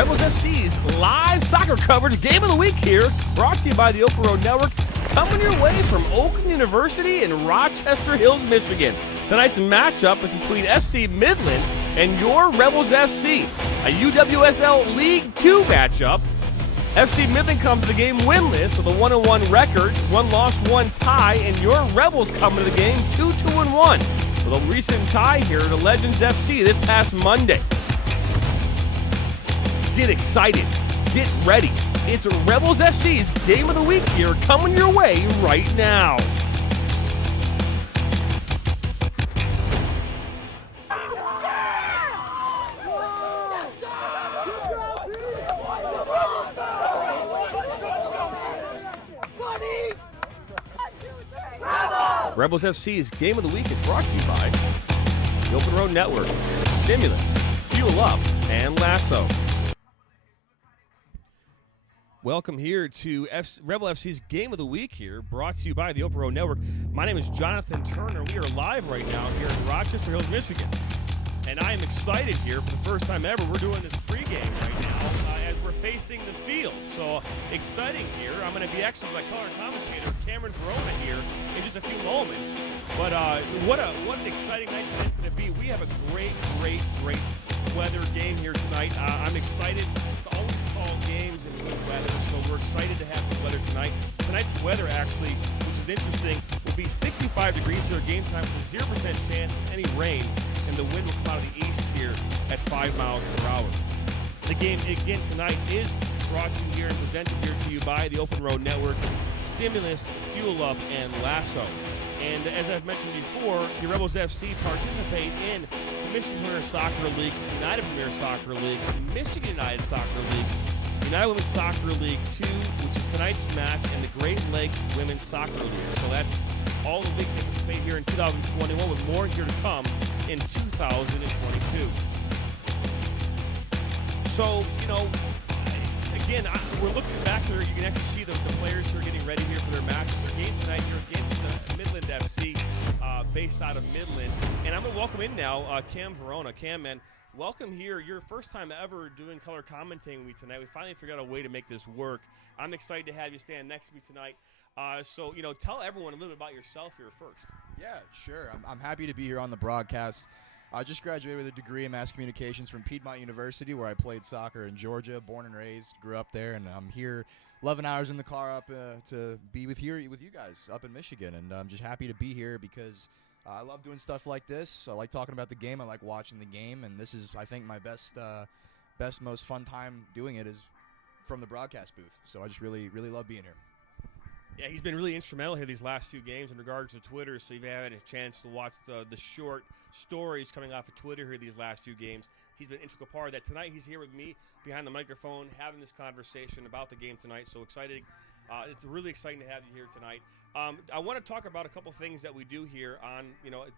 Rebels FC's live soccer coverage game of the week here, brought to you by the Open Road Network, coming your way from Oakland University in Rochester Hills, Michigan. Tonight's matchup is between FC Midland and your Rebels FC, a UWSL League 2 matchup. FC Midland comes to the game winless with a 1-1 record, 1 loss, 1 tie, and your Rebels come to the game 2-1 with a recent tie here to Legends FC this past Monday. Get excited. Get ready. It's Rebels FC's Game of the Week here coming your way right now. Rebels FC's Game of the Week is brought to you by the Open Road Network, Stimulus, Fuel Up, and Lasso. Welcome here to Rebel FC's Game of the Week here, brought to you by the Open Road Network. My name is Jonathan Turner. We are live right now here in Rochester Hills, Michigan. And I am excited here for the first time ever. We're doing this pregame right now as we're facing the field. So exciting here. I'm going to be actually my color commentator, Cameron Verona, here in just a few moments. But what an exciting night it's going to be. We have a great weather game here tonight. I'm excited to always call games in good weather, so we're excited to have good weather tonight. Tonight's weather, actually, which is interesting, will be 65 degrees here, game time with a 0% chance of any rain, and the wind will come out of the east here at 5 miles per hour. The game, again, tonight is brought to you here and presented here to you by the Open Road Network, Stimulus, Fuel Up, and Lasso. And as I've mentioned before, the Rebels FC participate in the Michigan Premier Soccer League, United Premier Soccer League, Michigan United Soccer League, United Women's Soccer League 2, which is tonight's match, and the Great Lakes Women's Soccer League. So that's all the leagues that participate here in 2021, with more here to come in 2022. So, again, we're looking back there. You can actually see the players who are getting ready here for their match. Their game tonight here against the Midland FC, based out of Midland. And I'm going to welcome in now Cam Verona. Cam, man, welcome here. Your first time ever doing color commentating with me tonight. We finally figured out a way to make this work. I'm excited to have you stand next to me tonight. So, tell everyone a little bit about yourself here first. Yeah, sure. I'm happy to be here on the broadcast. I just graduated with a degree in mass communications from Piedmont University, where I played soccer in Georgia, born and raised, grew up there, and I'm here 11 hours in the car up to be with you guys up in Michigan. And I'm just happy to be here because I love doing stuff like this. I like talking about the game. I like watching the game, and this is, I think, my best, most fun time doing it is from the broadcast booth. So I just really love being here. Yeah, he's been really instrumental here these last few games in regards to Twitter, so you've had a chance to watch the short stories coming off of Twitter here these last few games. He's been an integral part of that. Tonight he's here with me behind the microphone having this conversation about the game tonight, so exciting. It's really exciting to have you here tonight. I want to talk about a couple things that we do here on,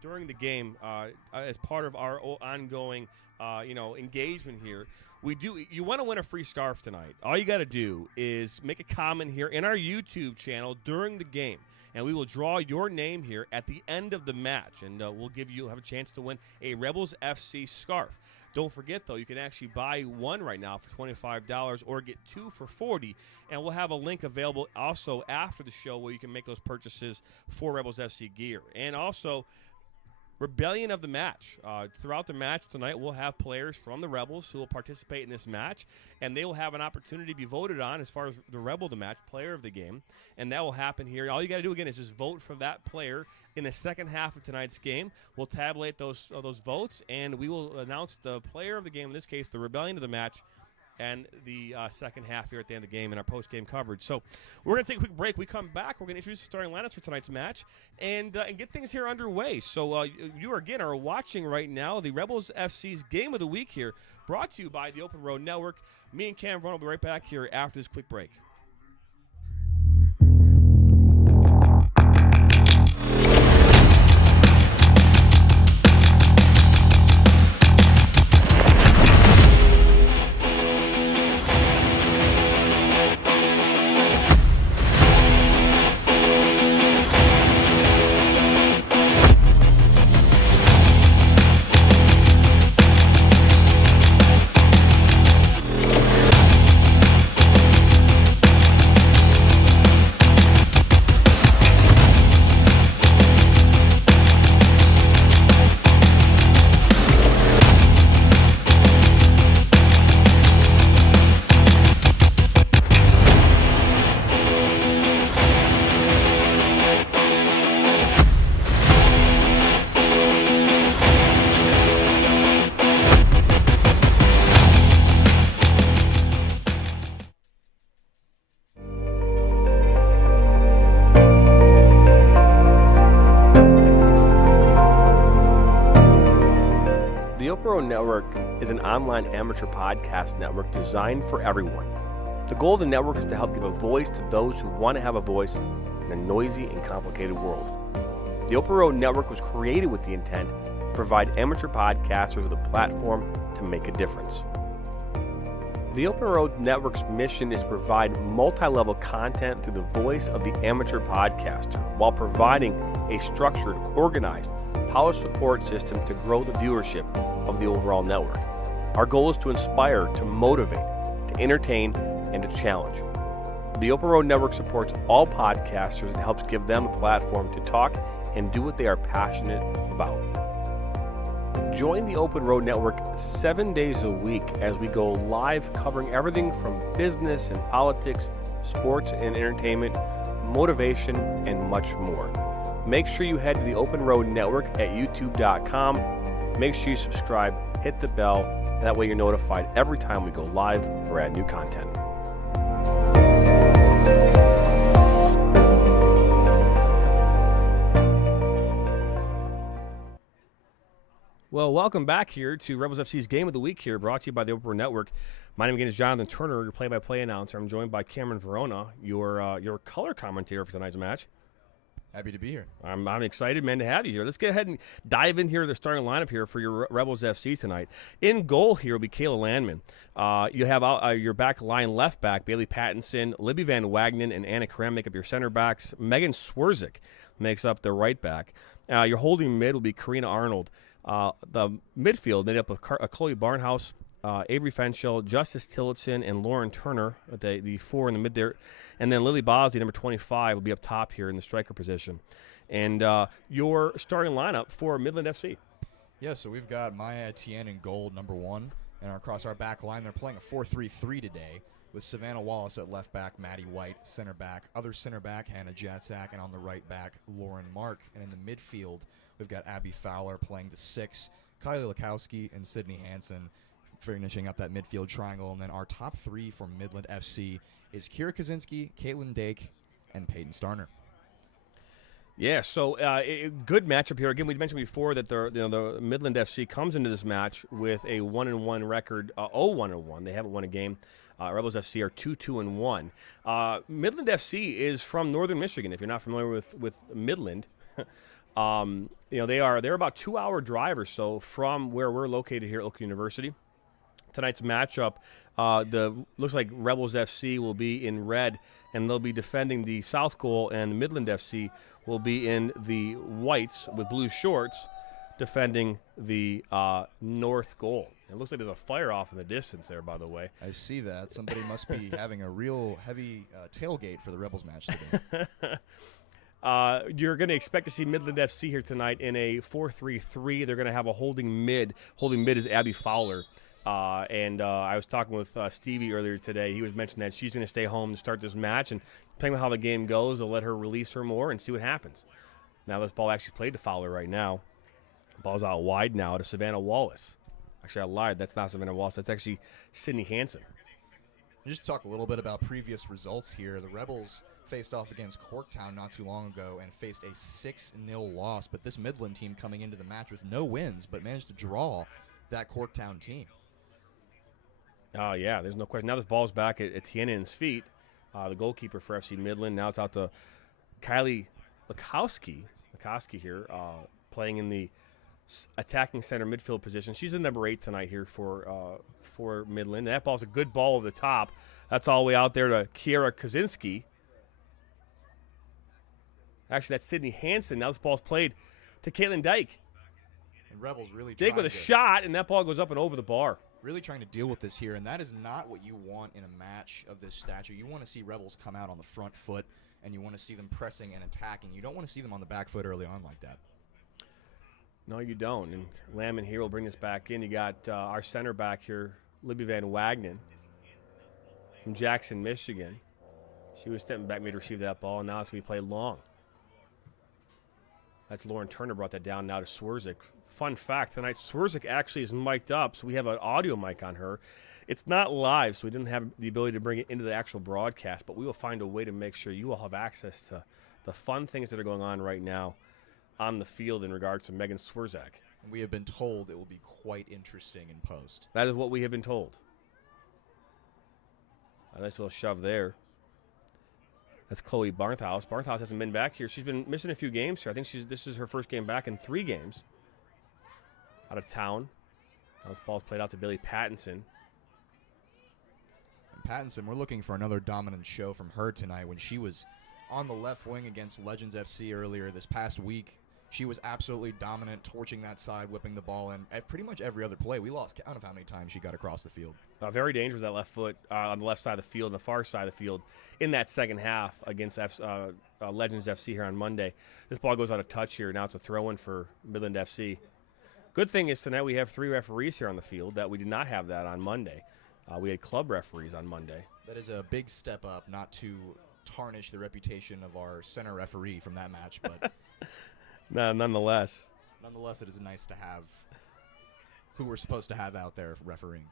during the game as part of our ongoing, engagement here. You want to win a free scarf tonight. All you got to do is make a comment here in our YouTube channel during the game, and we will draw your name here at the end of the match, and we'll have a chance to win a Rebels FC scarf. Don't forget, though, you can actually buy one right now for $25 or get two for $40, and we'll have a link available also after the show where you can make those purchases for Rebels FC gear. And also, Rebellion of the match. Throughout the match tonight, we'll have players from the Rebels who will participate in this match, and they will have an opportunity to be voted on as far as the Rebel of the match, player of the game, and that will happen here. All you got to do, again, is just vote for that player in the second half of tonight's game. We'll tabulate those votes, and we will announce the player of the game, in this case, the Rebellion of the match, and the second half here at the end of the game in our post-game coverage. So we're going to take a quick break. We come back. We're going to introduce the starting lineups for tonight's match and get things here underway. So you, again, are watching right now the Rebels FC's Game of the Week here, brought to you by the Open Road Network. Me and Cam Verona will be right back here after this quick break. is an online amateur podcast network designed for everyone. The goal of the network is to help give a voice to those who want to have a voice in a noisy and complicated world. The Open Road Network was created with the intent to provide amateur podcasters with a platform to make a difference. The Open Road Network's mission is to provide multi-level content through the voice of the amateur podcaster while providing a structured, organized, polished support system to grow the viewership of the overall network. Our goal is to inspire, to motivate, to entertain, and to challenge. The Open Road Network supports all podcasters and helps give them a platform to talk and do what they are passionate about. Join the Open Road Network 7 days a week as we go live covering everything from business and politics, sports and entertainment, motivation, and much more. Make sure you head to the Open Road Network at youtube.com. Make sure you subscribe, hit the bell, and that way you're notified every time we go live or add new content. Well, welcome back here to Rebels FC's Game of the Week here, brought to you by the Open Road Network. My name again is Jonathan Turner, your play-by-play announcer. I'm joined by Cameron Verona, your color commentator for tonight's match. Happy to be here. I'm excited, man, to have you here. Let's get ahead and dive in here to the starting lineup here for your Rebels FC tonight. In goal here will be Kayla Landman. You have your back line left back, Bailey Pattinson, Libby Van Wagenen, and Anna Krem make up your center backs. Megan Swerzik makes up the right back. Your holding mid will be Karina Arnold. The midfield made up of Chloe Barnhouse, Avery Fenchel, Justice Tillotson, and Lauren Turner, the four in the mid there. And then Lily Bosley, number 25, will be up top here in the striker position. And your starting lineup for Midland FC. Yeah, so we've got Maya Etienne in goal, number 1. And across our back line, they're playing a 4-3-3 today with Savannah Wallace at left back, Maddie White, center back, other center back, Hannah Jatsak, and on the right back, Lauren Mark. And in the midfield, we've got Abby Fowler playing the 6, Kylie Lakowski, and Sydney Hansen finishing up that midfield triangle. And then our top 3 for Midland FC is Kira Kaczynski, Caitlin Dake, and Peyton Starner. Yeah, so good matchup here. Again, we mentioned before that the Midland FC comes into this match with a 1-1 record, 0-1-1. They haven't won a game. Rebels FC are 2-2-1. Midland FC is from northern Michigan. If you're not familiar with Midland, they're about 2-hour drive or so from where we're located here at Oak University. Tonight's matchup, looks like Rebels FC will be in red, and they'll be defending the south goal, and Midland FC will be in the whites with blue shorts, defending the north goal. It looks like there's a fire off in the distance there, by the way. I see that. Somebody must be having a real heavy tailgate for the Rebels match today. You're going to expect to see Midland FC here tonight in a 4-3-3. They're going to have a holding mid. Holding mid is Abby Fowler. I was talking with Stevie earlier today. He was mentioning that she's going to stay home to start this match, and depending on how the game goes, they'll let her release her more and see what happens. Now this ball actually played to Fowler right now. Ball's out wide now to Savannah Wallace. Actually, I lied. That's not Savannah Wallace. That's actually Sydney Hansen. Just talk a little bit about previous results here. The Rebels faced off against Corktown not too long ago and faced a 6-0 loss, but this Midland team coming into the match with no wins but managed to draw that Corktown team. Oh, yeah, there's no question. Now this ball's back at Tienen's feet, the goalkeeper for FC Midland. Now it's out to Kylie Lakowski here, playing in the attacking center midfield position. She's in number 8 tonight here for Midland. That ball's a good ball over the top. That's all the way out there to Kiera Kaczynski. Actually, that's Sydney Hansen. Now this ball's played to Caitlin Dyke. And Rebels really Dyke with a shot, and that ball goes up and over the bar. Really trying to deal with this here, and that is not what you want in a match of this stature. You want to see Rebels come out on the front foot, and you want to see them pressing and attacking. You don't want to see them on the back foot early on like that. No, you don't. And Lamon here will bring this back in. You got our center back here, Libby Van Wagenen from Jackson, Michigan. She was stepping back, made to receive that ball, and now it's going to be played long. That's Lauren Turner brought that down now to Swerzik. Fun fact, tonight Swerzik actually is mic'd up, so we have an audio mic on her. It's not live, so we didn't have the ability to bring it into the actual broadcast, but we will find a way to make sure you all have access to the fun things that are going on right now on the field in regards to Megan Swerzik. We have been told it will be quite interesting in post. That is what we have been told. A nice little shove there. That's Chloe Barnthouse. Barnthouse hasn't been back here. She's been missing a few games here. I think this is her first game back in 3 games. Out of town. Now this ball's played out to Billy Pattinson. And Pattinson, we're looking for another dominant show from her tonight. When she was on the left wing against Legends FC earlier this past week, she was absolutely dominant, torching that side, whipping the ball in. At pretty much every other play, we lost count of how many times she got across the field. Very dangerous, that left foot on the left side of the field, and the far side of the field in that second half against Legends FC here on Monday. This ball goes out of touch here. Now it's a throw-in for Midland FC. Good thing is tonight we have 3 referees here on the field. That we did not have that on Monday. We had club referees on Monday. That is a big step up, not to tarnish the reputation of our center referee from that match, but... Nonetheless, it is nice to have who we're supposed to have out there refereeing.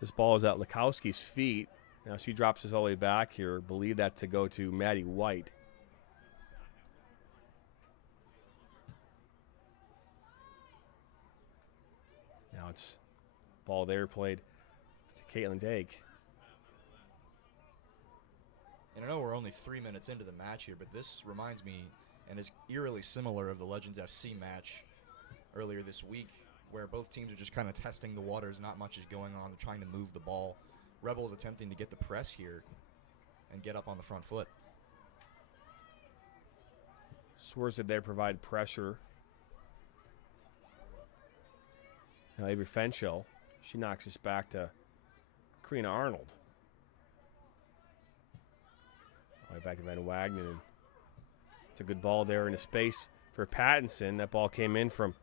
This ball is at Lukowski's feet. Now she drops this all the way back here. Believe that to go to Maddie White. Now it's ball there played to Caitlin Dake. And I know we're only 3 minutes into the match here, but this reminds me and is eerily similar of the Legends FC match earlier this week, where both teams are just kind of testing the waters. Not much is going on. They're trying to move the ball. Rebels attempting to get the press here and get up on the front foot. Swerves did there provide pressure. Now Avery Fenchel, she knocks us back to Karina Arnold. All the way back to Van Wagner. It's a good ball there into space for Pattinson. That ball came in from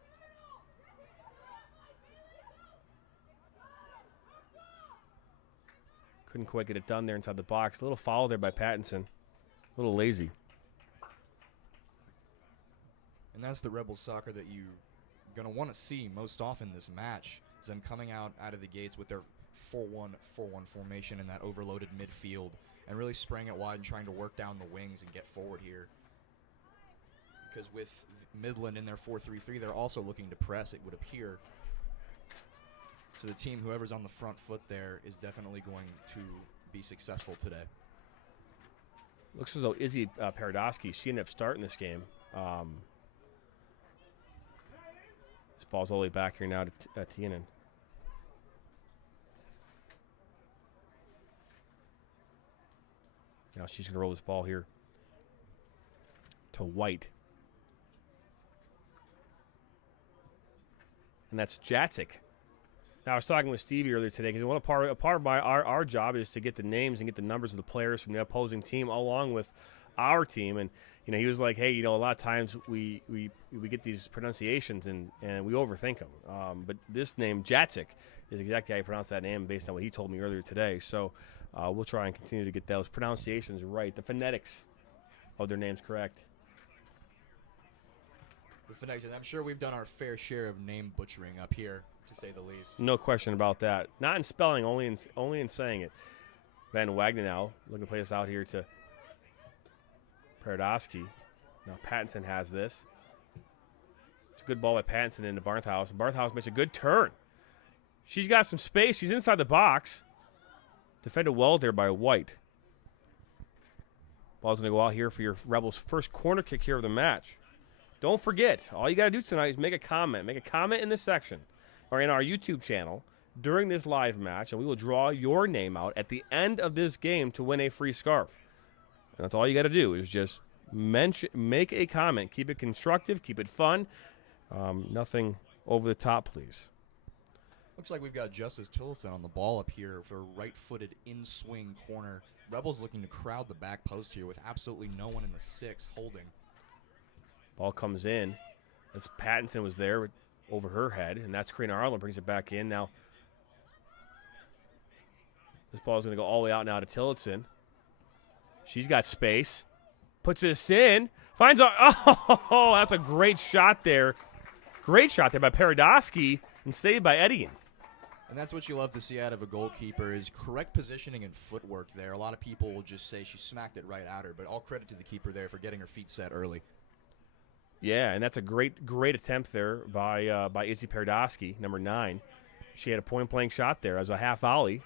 couldn't quite get it done there inside the box. A little foul there by Pattinson. A little lazy. And that's the Rebels soccer that you're going to want to see most often this match, is them coming out of the gates with their 4-1-4-1 formation in that overloaded midfield and really spraying it wide and trying to work down the wings and get forward here. Because with Midland in their 4-3-3, they're also looking to press, it would appear. So the team, whoever's on the front foot there, is definitely going to be successful today. Looks as though Izzy Paradosky, she ended up starting this game. This ball's all the way back here now to Tienan. Now she's going to roll this ball here to White. And that's Jacek. Now, I was talking with Stevie earlier today because a part of our job is to get the names and get the numbers of the players from the opposing team along with our team. And, he was like, hey, a lot of times we get these pronunciations and we overthink them. But this name, Jacek, is exactly how you pronounce that name based on what he told me earlier today. So we'll try and continue to get those pronunciations right, the phonetics of their names correct. The phonetics, and I'm sure we've done our fair share of name butchering up here, to say the least. No question about that. Not in spelling, only in saying it. Van Wagner now looking to play us out here to Paradosky. Now Pattinson has this. It's a good ball by Pattinson into Barnthouse. And Barnthouse makes a good turn. She's got some space. She's inside the box. Defended well there by White. Ball's going to go out here for your Rebels' first corner kick here of the match. Don't forget, all you got to do tonight is make a comment. Make a comment in this section or in our YouTube channel during this live match, and we will draw your name out at the end of this game to win a free scarf. And that's all you got to do is just make a comment. Keep it constructive. Keep it fun. Nothing over the top, please. Looks like we've got Justice Tillotson on the ball up here for a right-footed in-swing corner. Rebels looking to crowd the back post here with absolutely no one in the 6 holding. Ball comes in. As Pattinson was there over her head, and that's Karina Arlen brings it back in. Now, this ball is going to go all the way out now to Tillotson. She's got space. Puts this in. Finds a... Oh, that's a great shot there. Great shot there by Paradosky and saved by Etienne. And that's what you love to see out of a goalkeeper is correct positioning and footwork there. A lot of people will just say she smacked it right at her, but all credit to the keeper there for getting her feet set early. Yeah, and that's a great attempt there by Izzy Perdowski, number 9. She had a point-blank shot there as a half volley.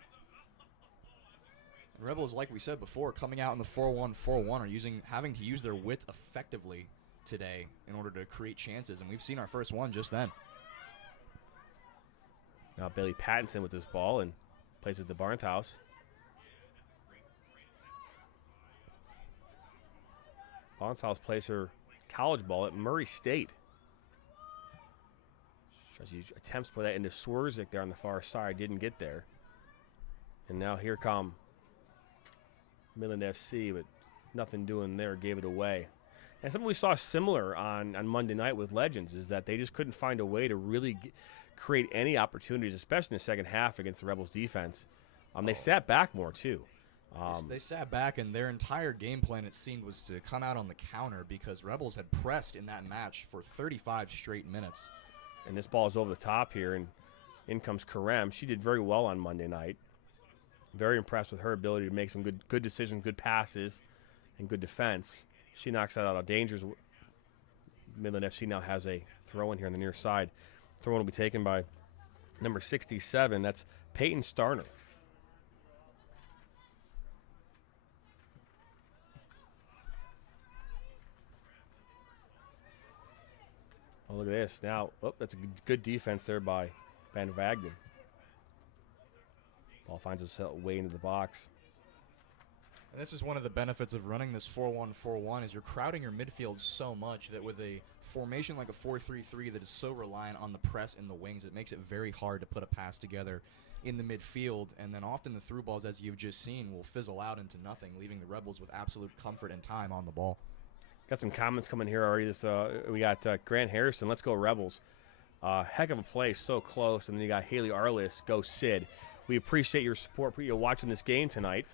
Rebels, like we said before, coming out in the 4-1-4-1 are having to use their width effectively today in order to create chances, and we've seen our first one just then. Now Bailey Pattinson with this ball and plays it to Barnhouse. Barnhouse plays her college ball at Murray State. She attempts to play that into Swerzik there on the far side. Didn't get there. And now here come Midland FC, but nothing doing there. Gave it away. And something we saw similar on Monday night with Legends is that they just couldn't find a way to really create any opportunities, especially in the second half against the Rebels defense. They sat back more, too. They sat back, and their entire game plan, it seemed, was to come out on the counter because Rebels had pressed in that match for 35 straight minutes. And this ball is over the top here, and in comes Karem. She did very well on Monday night. Very impressed with her ability to make some good decisions, good passes, and good defense. She knocks that out of dangers. Midland FC now has a throw-in here on the near side. Throw-in will be taken by number 67. That's Peyton Starner. Oh, look at this. Now, that's a good defense there by Van Wagner. Ball finds itself way into the box. And this is one of the benefits of running this 4-1-4-1 is you're crowding your midfield so much that with a formation like a 4-3-3 that is so reliant on the press in the wings, it makes it very hard to put a pass together in the midfield. And then often the through balls, as you've just seen, will fizzle out into nothing, leaving the Rebels with absolute comfort and time on the ball. Got some comments coming here already. We got Grant Harrison. Let's go Rebels. Heck of a play, so close. And then you got Haley Arliss. Go Sid. We appreciate your support. You're watching this game tonight.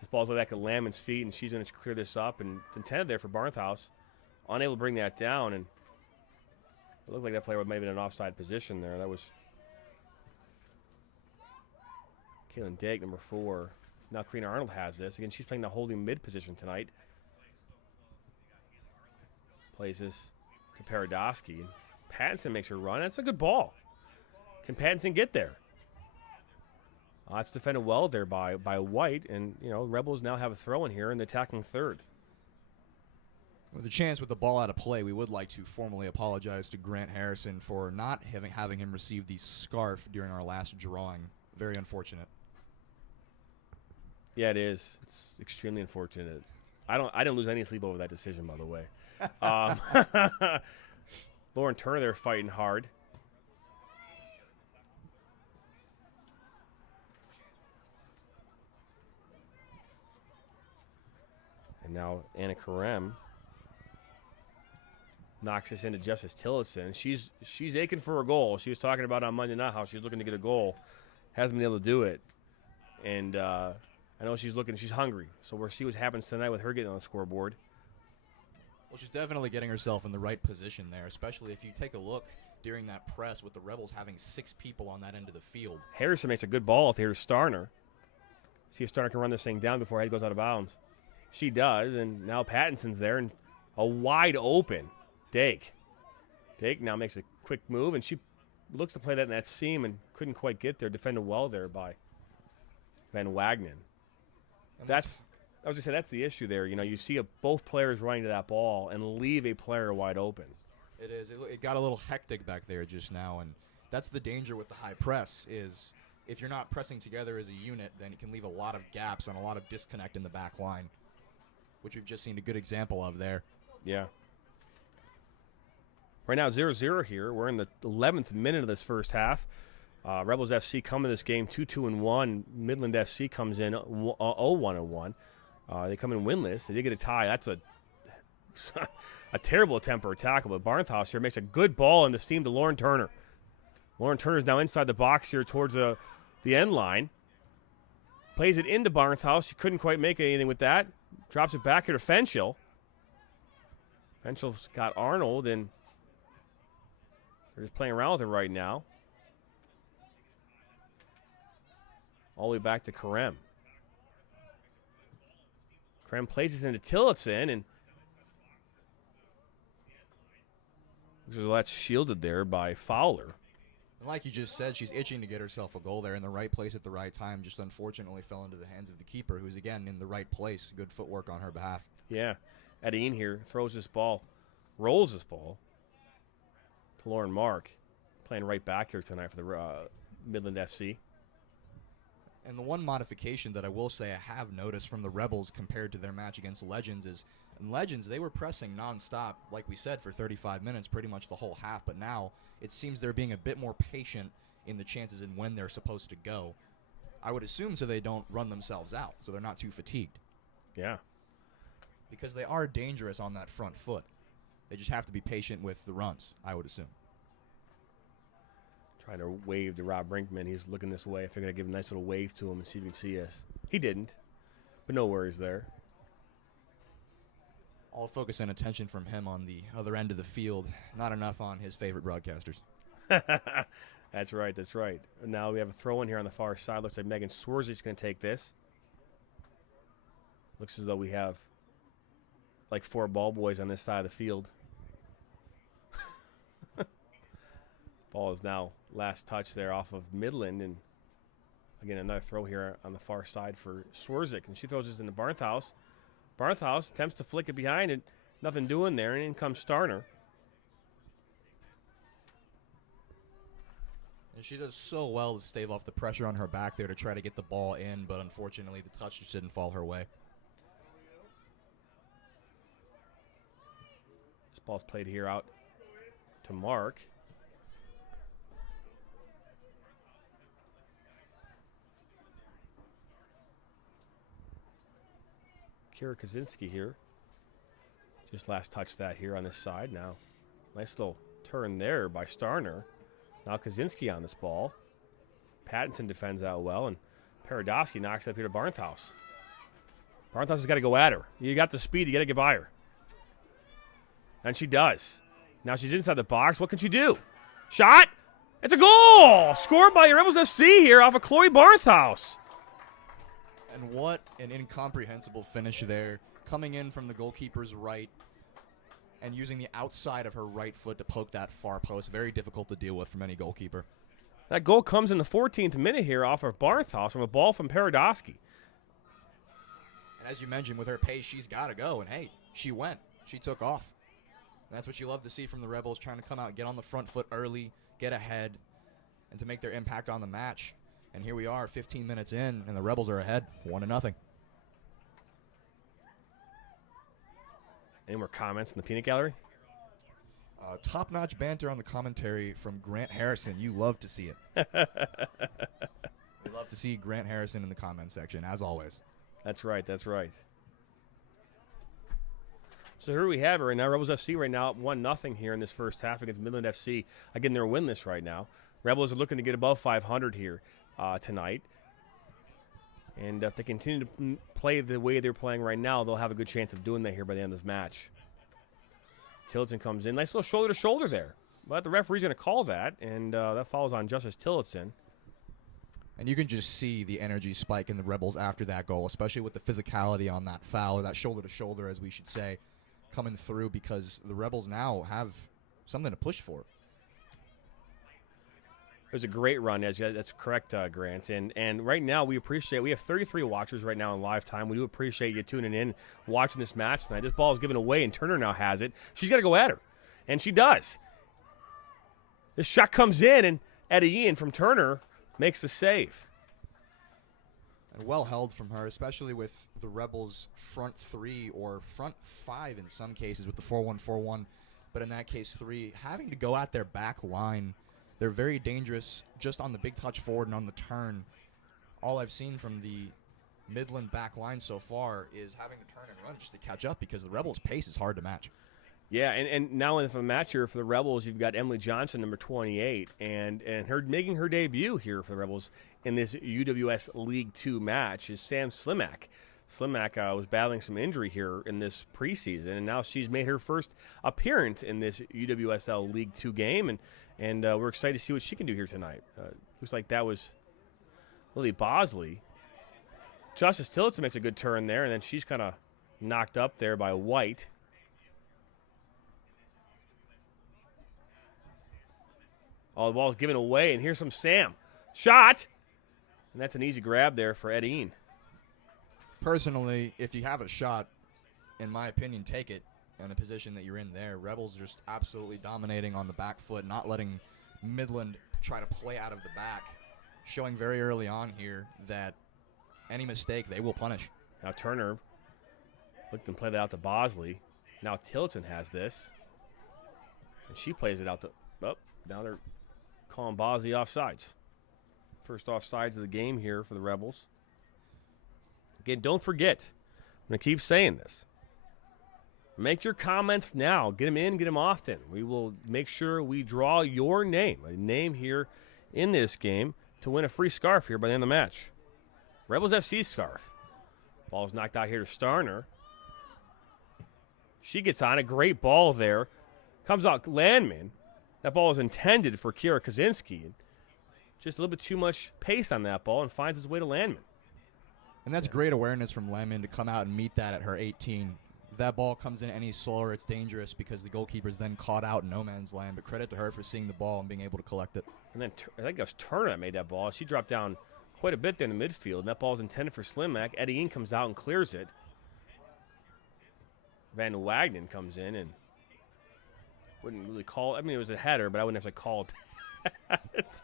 This ball's back at Lamon's feet, and she's going to clear this up. And it's intended there for Barnhouse. Unable to bring that down. And it looked like that player might have been in an offside position there. That was Kaylin Dake, number 4. Now Karina Arnold has this. Again, she's playing the holding mid position tonight. Plays this to Paradosky. And Pattinson makes her run. That's a good ball. Can Pattinson get there? It's defended well there by White. And, Rebels now have a throw in here in the attacking third. With a chance with the ball out of play, we would like to formally apologize to Grant Harrison for not having him receive the scarf during our last drawing. Very unfortunate. Yeah, it is. It's extremely unfortunate. I didn't lose any sleep over that decision, by the way. Lauren Turner there fighting hard. And now Anna Karem knocks this into Justice Tillotson. She's aching for a goal. She was talking about on Monday night how she's looking to get a goal. Hasn't been able to do it. And I know she's hungry. So we'll see what happens tonight with her getting on the scoreboard. Well, she's definitely getting herself in the right position there, especially if you take a look during that press with the Rebels having 6 people on that end of the field. Harrison makes a good ball out there to Starner. See if Starner can run this thing down before it goes out of bounds. She does, and now Pattinson's there, and a wide open Dake. Dake now makes a quick move, and she looks to play that in that seam and couldn't quite get there. Defended well there by Van Wagner. I was going to say, that's the issue there. You see both players running to that ball and leave a player wide open. It is. It got a little hectic back there just now, and that's the danger with the high press is if you're not pressing together as a unit, then it can leave a lot of gaps and a lot of disconnect in the back line, which we've just seen a good example of there. Yeah. Right now, 0-0 here. We're in the 11th minute of this first half. Rebels FC come in this game 2-2-1. Midland FC comes in 0-1-1. They come in winless. They did get a tie. That's a terrible attempt for a tackle. But Barnhouse here makes a good ball in the seam to Lauren Turner. Lauren Turner's now inside the box here towards the end line. Plays it into Barnhouse. She couldn't quite make anything with that. Drops it back here to Fenchel. Fenchel's got Arnold, and they're just playing around with it right now. All the way back to Karem. Karem plays this into Tillotson, and So that's shielded there by Fowler. And like you just said, she's itching to get herself a goal there in the right place at the right time. Just unfortunately fell into the hands of the keeper, who's, again, in the right place. Good footwork on her behalf. Yeah. Edine here throws this ball, rolls this ball to Lauren Mark, playing right back here tonight for the Midland FC. And the one modification that I will say I have noticed from the Rebels compared to their match against Legends is, in Legends, they were pressing nonstop, like we said, for 35 minutes, pretty much the whole half. But now it seems they're being a bit more patient in the chances and when they're supposed to go. I would assume so they don't run themselves out, so they're not too fatigued. Yeah. Because they are dangerous on that front foot. They just have to be patient with the runs, I would assume. Trying to wave to Rob Brinkman. He's looking this way. I figured I'd give a nice little wave to him and see if he can see us. He didn't, but no worries there. All focus and attention from him on the other end of the field. Not enough on his favorite broadcasters. That's right, that's right. Now we have a throw in here on the far side. Looks like Megan Swarzyk's going to take this. Looks as though we have like 4 ball boys on this side of the field. Ball is now last touch there off of Midland. And again, another throw here on the far side for Swarzik. And she throws this into Barnthouse. Barnthouse attempts to flick it behind it. Nothing doing there. And in comes Starner. And she does so well to stave off the pressure on her back there to try to get the ball in. But unfortunately, the touch just didn't fall her way. This ball's played here out to Mark. Kira Kaczynski here. Just last touch that here on this side now. Nice little turn there by Starner. Now Kaczynski on this ball. Pattinson defends out well, and Paradowski knocks up here to Barnthouse. Barnthouse has got to go at her. You got the speed, you got to get by her. And she does. Now she's inside the box. What can she do? Shot! It's a goal! Scored by Rebels FC here off of Chloe Barnthouse. And what an incomprehensible finish there. Coming in from the goalkeeper's right and using the outside of her right foot to poke that far post. Very difficult to deal with from any goalkeeper. That goal comes in the 14th minute here off of Barnthouse from a ball from Paradowski. And as you mentioned, with her pace, she's got to go. And, hey, she went. She took off. And that's what you love to see from the Rebels, trying to come out, get on the front foot early, get ahead, and to make their impact on the match. And here we are, 15 minutes in, and the Rebels are ahead, 1-0. Any more comments in the peanut gallery? Top-notch banter on the commentary from Grant Harrison. You love to see it. We love to see Grant Harrison in the comment section, as always. That's right, that's right. So here we have it right now. Rebels FC right now up 1-0 here in this first half against Midland FC. Again, they're winless right now. Rebels are looking to get above 500 here tonight. And if they continue to play the way they're playing right now, they'll have a good chance of doing that here by the end of this match. Tillotson comes in. Nice little shoulder-to-shoulder there. But the referee's going to call that, and that falls on Justice Tillotson. And you can just see the energy spike in the Rebels after that goal, especially with the physicality on that foul, or that shoulder-to-shoulder, as we should say, coming through, because the Rebels now have something to push for. It was a great run, that's correct, Grant. And right now we have 33 watchers right now in live time. We do appreciate you tuning in, watching this match tonight. This ball is given away, and Turner now has it. She's got to go at her, and she does. This shot comes in, and Eddie Ian from Turner makes the save. And well held from her, especially with the Rebels' front 3 or front 5 in some cases with the 4-1-4-1. But in that case, 3, having to go at their back line. They're very dangerous just on the big touch forward and on the turn. All I've seen from the Midland back line so far is having to turn and run just to catch up, because the Rebels' pace is hard to match. Yeah, and now in the match here for the Rebels, you've got Emily Johnson, number 28, and her making her debut here for the Rebels in this UWS League 2 match is Sam Slimak. Slimak was battling some injury here in this preseason, and now she's made her first appearance in this UWSL League 2 game, and we're excited to see what she can do here tonight. Looks like that was Lily Bosley. Justice Tillotson makes a good turn there, and then she's kind of knocked up there by White. Oh, the ball's given away, and here's some Sam. Shot! And that's an easy grab there for Edine. Personally, if you have a shot, in my opinion, take it in a position that you're in there. Rebels just absolutely dominating on the back foot, not letting Midland try to play out of the back, showing very early on here that any mistake they will punish. Now Turner looked and play that out to Bosley. Now Tillotson has this, and she plays it out to. Oh, now they're calling Bosley offsides. First offsides of the game here for the Rebels. Again, don't forget, I'm going to keep saying this. Make your comments now. Get them in, get them often. We will make sure we draw your name, a name here in this game, to win a free scarf here by the end of the match. Rebels FC scarf. Ball's knocked out here to Starner. She gets on a great ball there. Comes out Landman. That ball is intended for Kira Kaczynski. Just a little bit too much pace on that ball and finds its way to Landman. And that's great awareness from Landman to come out and meet that at her 18. If that ball comes in any slower, it's dangerous because the goalkeeper's then caught out in no man's land. But credit to her for seeing the ball and being able to collect it. And then I think it was Turner that made that ball. She dropped down quite a bit there in the midfield. And that ball's intended for Slimak. Edine comes out and clears it. Van Wagenen comes in and wouldn't really call it. I mean, it was a header, but I wouldn't have to call it. It's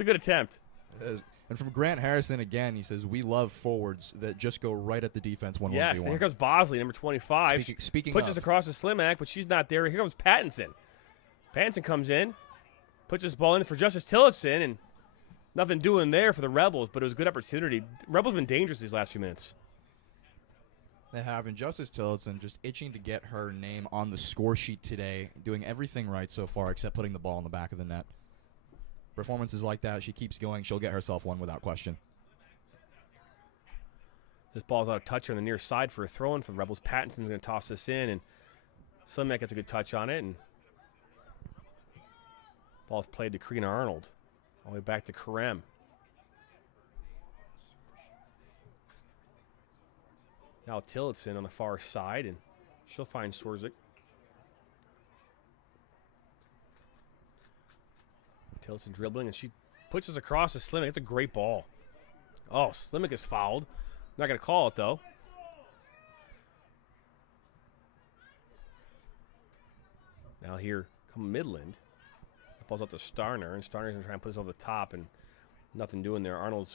a good attempt. It is. And from Grant Harrison again, he says, we love forwards that just go right at the defense 1-1v1. Yes, here comes Bosley, number 25. Speaking puts us across to Slimak, but she's not there. Here comes Pattinson. Pattinson comes in, puts this ball in for Justice Tillotson, and nothing doing there for the Rebels, but it was a good opportunity. Rebels been dangerous these last few minutes. They have, and Justice Tillotson just itching to get her name on the score sheet today, doing everything right so far except putting the ball in the back of the net. Performances like that, she keeps going, she'll get herself one without question. This ball's out of touch on the near side for a throw-in for the Rebels. Pattinson's going to toss this in, and Slimak gets a good touch on it, and ball's played to Karina Arnold. All the way back to Karem. Now Tillotson on the far side, and she'll find Swerzik. Tillotson dribbling, and she puts us across to Slimak. It's a great ball. Oh, Slimak is fouled. Not going to call it, though. Now here come Midland. That ball's out to Starner, and Starner's going to try and put this over the top, and nothing doing there. Arnold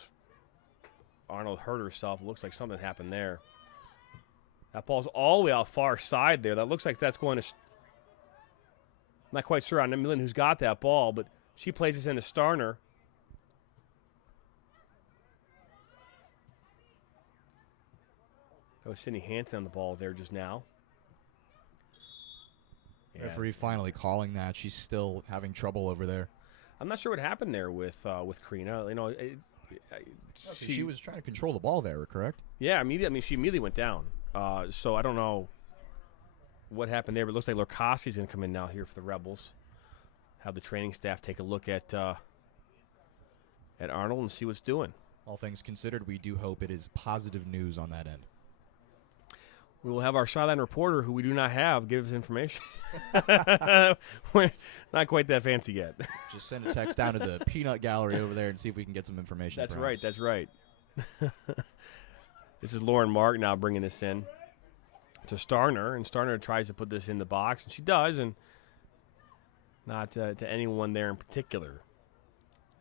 hurt herself. It looks like something happened there. That ball's all the way out far side there. That looks like that's going to... Not quite sure on Midland who's got that ball, but she plays this into Starner. That was Sydney Hansen on the ball there just now. Yeah. Referee finally calling that. She's still having trouble over there. I'm not sure what happened there with Karina. You know, she was trying to control the ball there, correct? Yeah, immediately. I mean, she immediately went down. So I don't know what happened there, but it looks like Lurkowski's going to come in now here for the Rebels. Have the training staff take a look at Arnold and see what's doing. All things considered, we do hope it is positive news on that end. We will have our sideline reporter, who we do not have, give us information. We're not quite that fancy yet. Just send a text down to the peanut gallery over there and see if we can get some information. That's perhaps. right. That's right. This is Lauren Mark now bringing this in to Starner, and Starner tries to put this in the box, and she does, and not to anyone there in particular.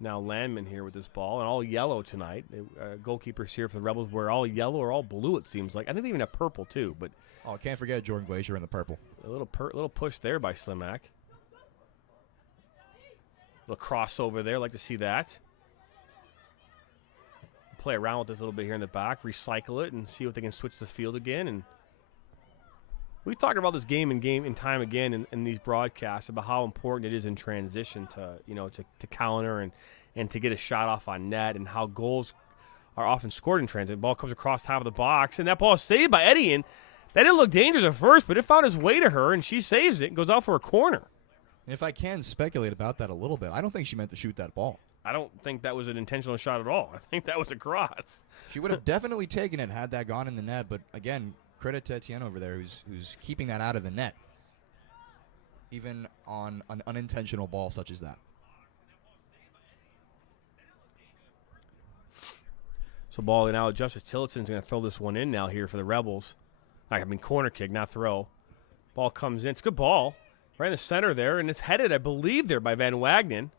Now Landman here with this ball, and all yellow tonight. Goalkeepers here for the Rebels wear all yellow or all blue, it seems like. I think they even have purple, too. But oh, can't forget Jordan Glacier in the purple. A little push there by Slimak. A little crossover there. Like to see that. Play around with this a little bit here in the back. Recycle it and see if they can switch the field again. And we talked about this game and time again in these broadcasts about how important it is in transition to counter and to get a shot off on net, and how goals are often scored in transit. The ball comes across top of the box, and that ball is saved by Edine. That didn't look dangerous at first, but it found its way to her, and she saves it and goes out for a corner. And if I can speculate about that a little bit, I don't think she meant to shoot that ball. I don't think that was an intentional shot at all. I think that was a cross. She would have definitely taken it had that gone in the net, but again, credit to Etienne over there who's keeping that out of the net, even on an unintentional ball such as that. So ball now, Justice Tillison's going to throw this one in now here for the Rebels. I mean, corner kick, not throw. Ball comes in. It's a good ball. Right in the center there, and it's headed, I believe, there by Van Wagenen.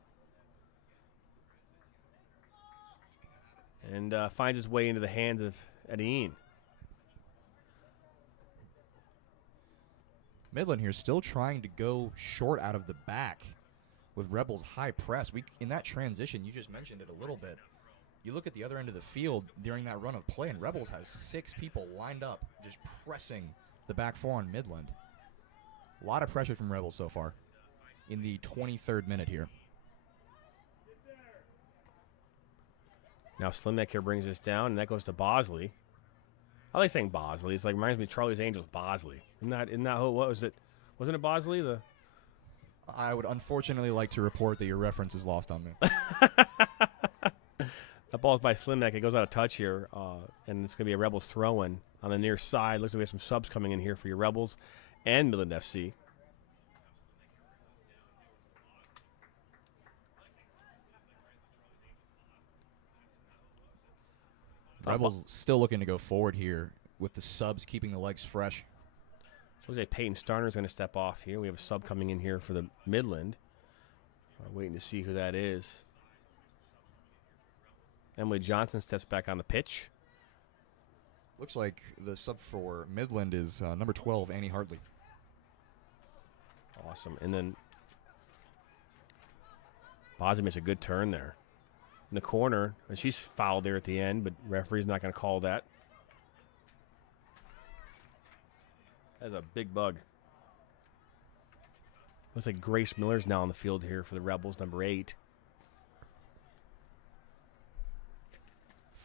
And finds its way into the hands of Edine. Midland here still trying to go short out of the back with Rebels' high press. In that transition, you just mentioned it a little bit. You look at the other end of the field during that run of play, and Rebels has 6 people lined up just pressing the back 4 on Midland. A lot of pressure from Rebels so far in the 23rd minute here. Now Slimek here brings this down, and that goes to Bosley. I like saying Bosley. It's like reminds me of Charlie's Angels, Bosley. Isn't that what was it? Wasn't it Bosley? I would unfortunately like to report that your reference is lost on me. That ball's by Slimek. It goes out of touch here, and it's going to be a Rebels throw-in on the near side. Looks like we have some subs coming in here for your Rebels and Midland FC. Rebels still looking to go forward here with the subs keeping the legs fresh. Jose Peyton Starner's going to step off here. We have a sub coming in here for the Midland. Waiting to see who that is. Emily Johnson steps back on the pitch. Looks like the sub for Midland is number 12, Annie Hartley. Awesome. And then Bosley makes a good turn there. In the corner, and she's fouled there at the end, but referee's not going to call that. That's a big bug. Looks like Grace Miller's now on the field here for the Rebels, number 8.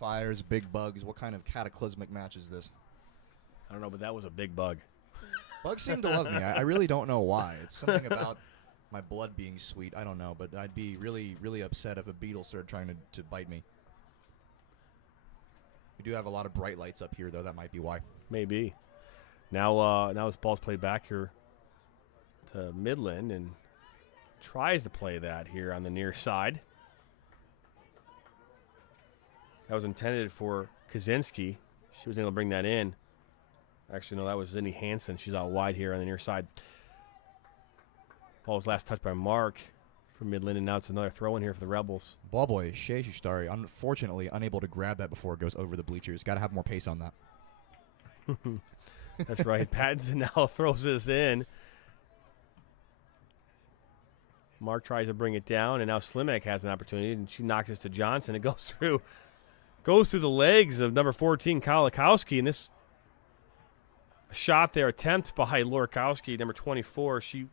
Fires, big bugs. What kind of cataclysmic match is this? I don't know, but that was a big bug. Bugs seem to love me. I really don't know why. It's something about my blood being sweet. I don't know, but I'd be really, really upset if a beetle started trying to bite me. We do have a lot of bright lights up here, though. That might be why. Maybe. Now this ball's played back here to Midland and tries to play that here on the near side. That was intended for Kaczynski. She was able to bring that in. Actually, no, that was Zinni Hansen. She's out wide here on the near side. Ball was last touched by Mark for Midland, and now it's another throw in here for the Rebels. Ball boy, Shea Shushtari, unfortunately unable to grab that before it goes over the bleachers. Got to have more pace on that. That's right. Pattinson now throws this in. Mark tries to bring it down, and now Slimek has an opportunity, and she knocks this to Johnson. It goes through the legs of number 14, Kalikowski, and this shot there, attempt by Lorkowski, number 24. She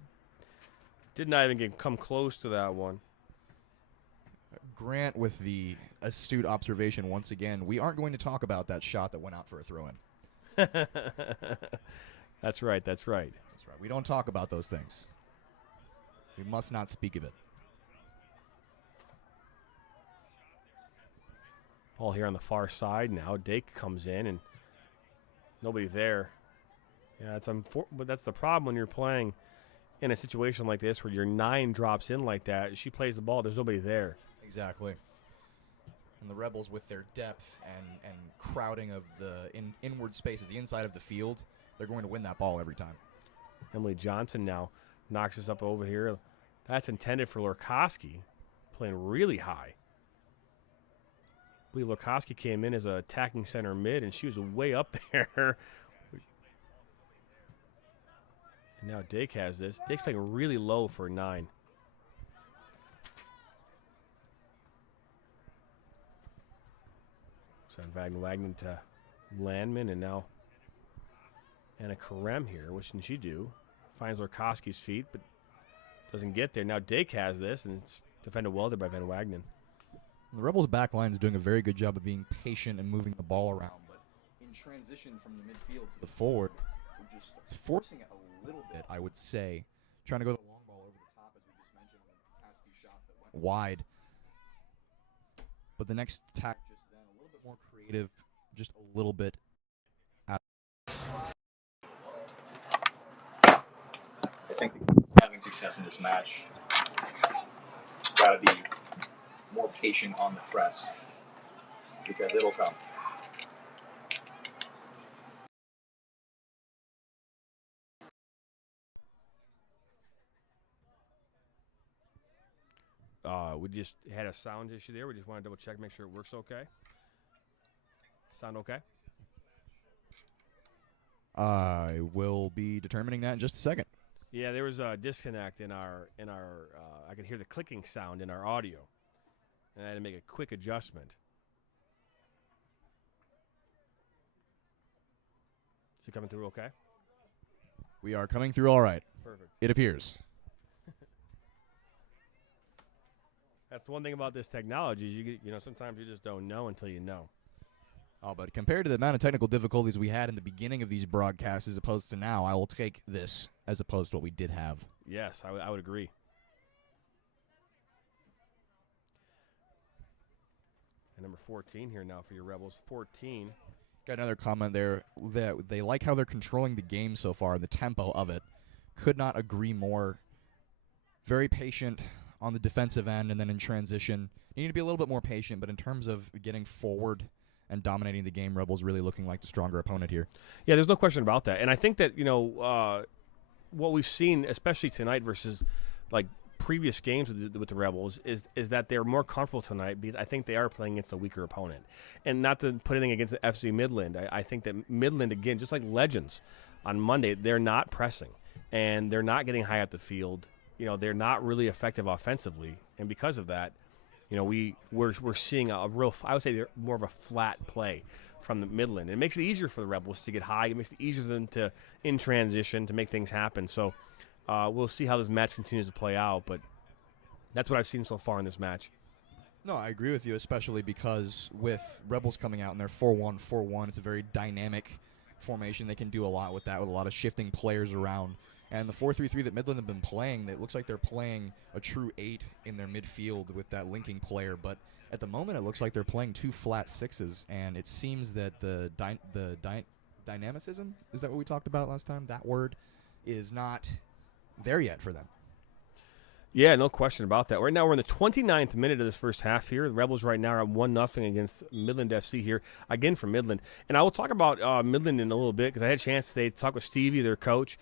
did not even come close to that one. Grant with the astute observation once again. We aren't going to talk about that shot that went out for a throw-in. That's right. That's right. That's right. We don't talk about those things. We must not speak of it. Ball here on the far side now. Dake comes in and nobody there. Yeah, but that's the problem when you're playing in a situation like this where your 9 drops in like that. She plays the ball. There's nobody there. Exactly. And the Rebels, with their depth and crowding of the inward spaces, the inside of the field, they're going to win that ball every time. Emily Johnson now knocks us up over here. That's intended for Lorkowski, playing really high. I believe Lorkowski came in as an attacking center mid, and she was way up there. And now Dake has this. Dake's playing really low for a 9. So Van Wagenen to Landman, and now Anna Karem here. What can she do? Finds Lorkowski's feet, but doesn't get there. Now Dake has this, and it's defended well there by Van Wagenen. The Rebels' back line is doing a very good job of being patient and moving the ball around, but in transition from the midfield to the forward, we're just forcing it a little bit, I would say. Trying to go the long ball over the top, as we just mentioned, on the past few shots that went wide. But the next attack just then, a little bit more creative, just a little bit. I think having success in this match, got to be more patient on the press. because it'll come. We just had a sound issue there. We just want to double check, make sure it works okay. Sound okay? I will be determining that in just a second. Yeah, there was a disconnect in our. I could hear the clicking sound in our audio, and I had to make a quick adjustment. Is it coming through okay? We are coming through all right. Perfect. It appears. That's the one thing about this technology. You know, sometimes you just don't know until you know. Oh, but compared to the amount of technical difficulties we had in the beginning of these broadcasts as opposed to now, I will take this as opposed to what we did have. Yes, I would agree. And number 14 here now for your Rebels. 14. Got another comment there that they like how they're controlling the game so far and the tempo of it. Could not agree more. Very patient on the defensive end, and then in transition, you need to be a little bit more patient, but in terms of getting forward and dominating the game, Rebels really looking like the stronger opponent here. Yeah, there's no question about that. And I think that, you know, what we've seen, especially tonight versus, like, previous games with the Rebels, is that they're more comfortable tonight because I think they are playing against a weaker opponent. And not to put anything against the FC Midland, I think that Midland, again, just like Legends on Monday, they're not pressing, and they're not getting high up the field. You know, they're not really effective offensively, and because of that, you know, we're seeing a real, I would say, they're more of a flat play from the Midland. It makes it easier for the Rebels to get high. It makes it easier for them to, in transition, to make things happen. So we'll see how this match continues to play out, but that's what I've seen so far in this match. No, I agree with you, especially because with Rebels coming out in their 4-1-4-1, it's a very dynamic formation. They can do a lot with that, with a lot of shifting players around. And the 4-3-3 that Midland have been playing, it looks like they're playing a true 8 in their midfield with that linking player. But at the moment, it looks like they're playing 2 flat 6s, and it seems that the dynamicism, is that what we talked about last time? That word is not there yet for them. Yeah, no question about that. Right now, we're in the 29th minute of this first half here. The Rebels right now are 1-0 against Midland FC here, again from Midland. And I will talk about Midland in a little bit because I had a chance today to talk with Stevie, their coach.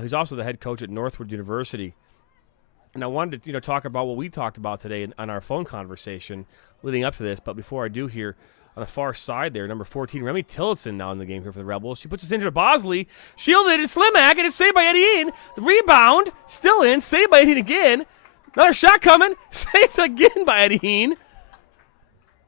He's also the head coach at Northwood University. And I wanted to talk about what we talked about today on our phone conversation leading up to this. But before I do here, on the far side there, number 14, Remy Tillotson now in the game here for the Rebels. She puts us into Bosley. Shielded, and Slimak, and it's saved by Eddie Ean. Rebound, still in, saved by Eddie Ean again. Another shot coming, saved again by Eddie Ean.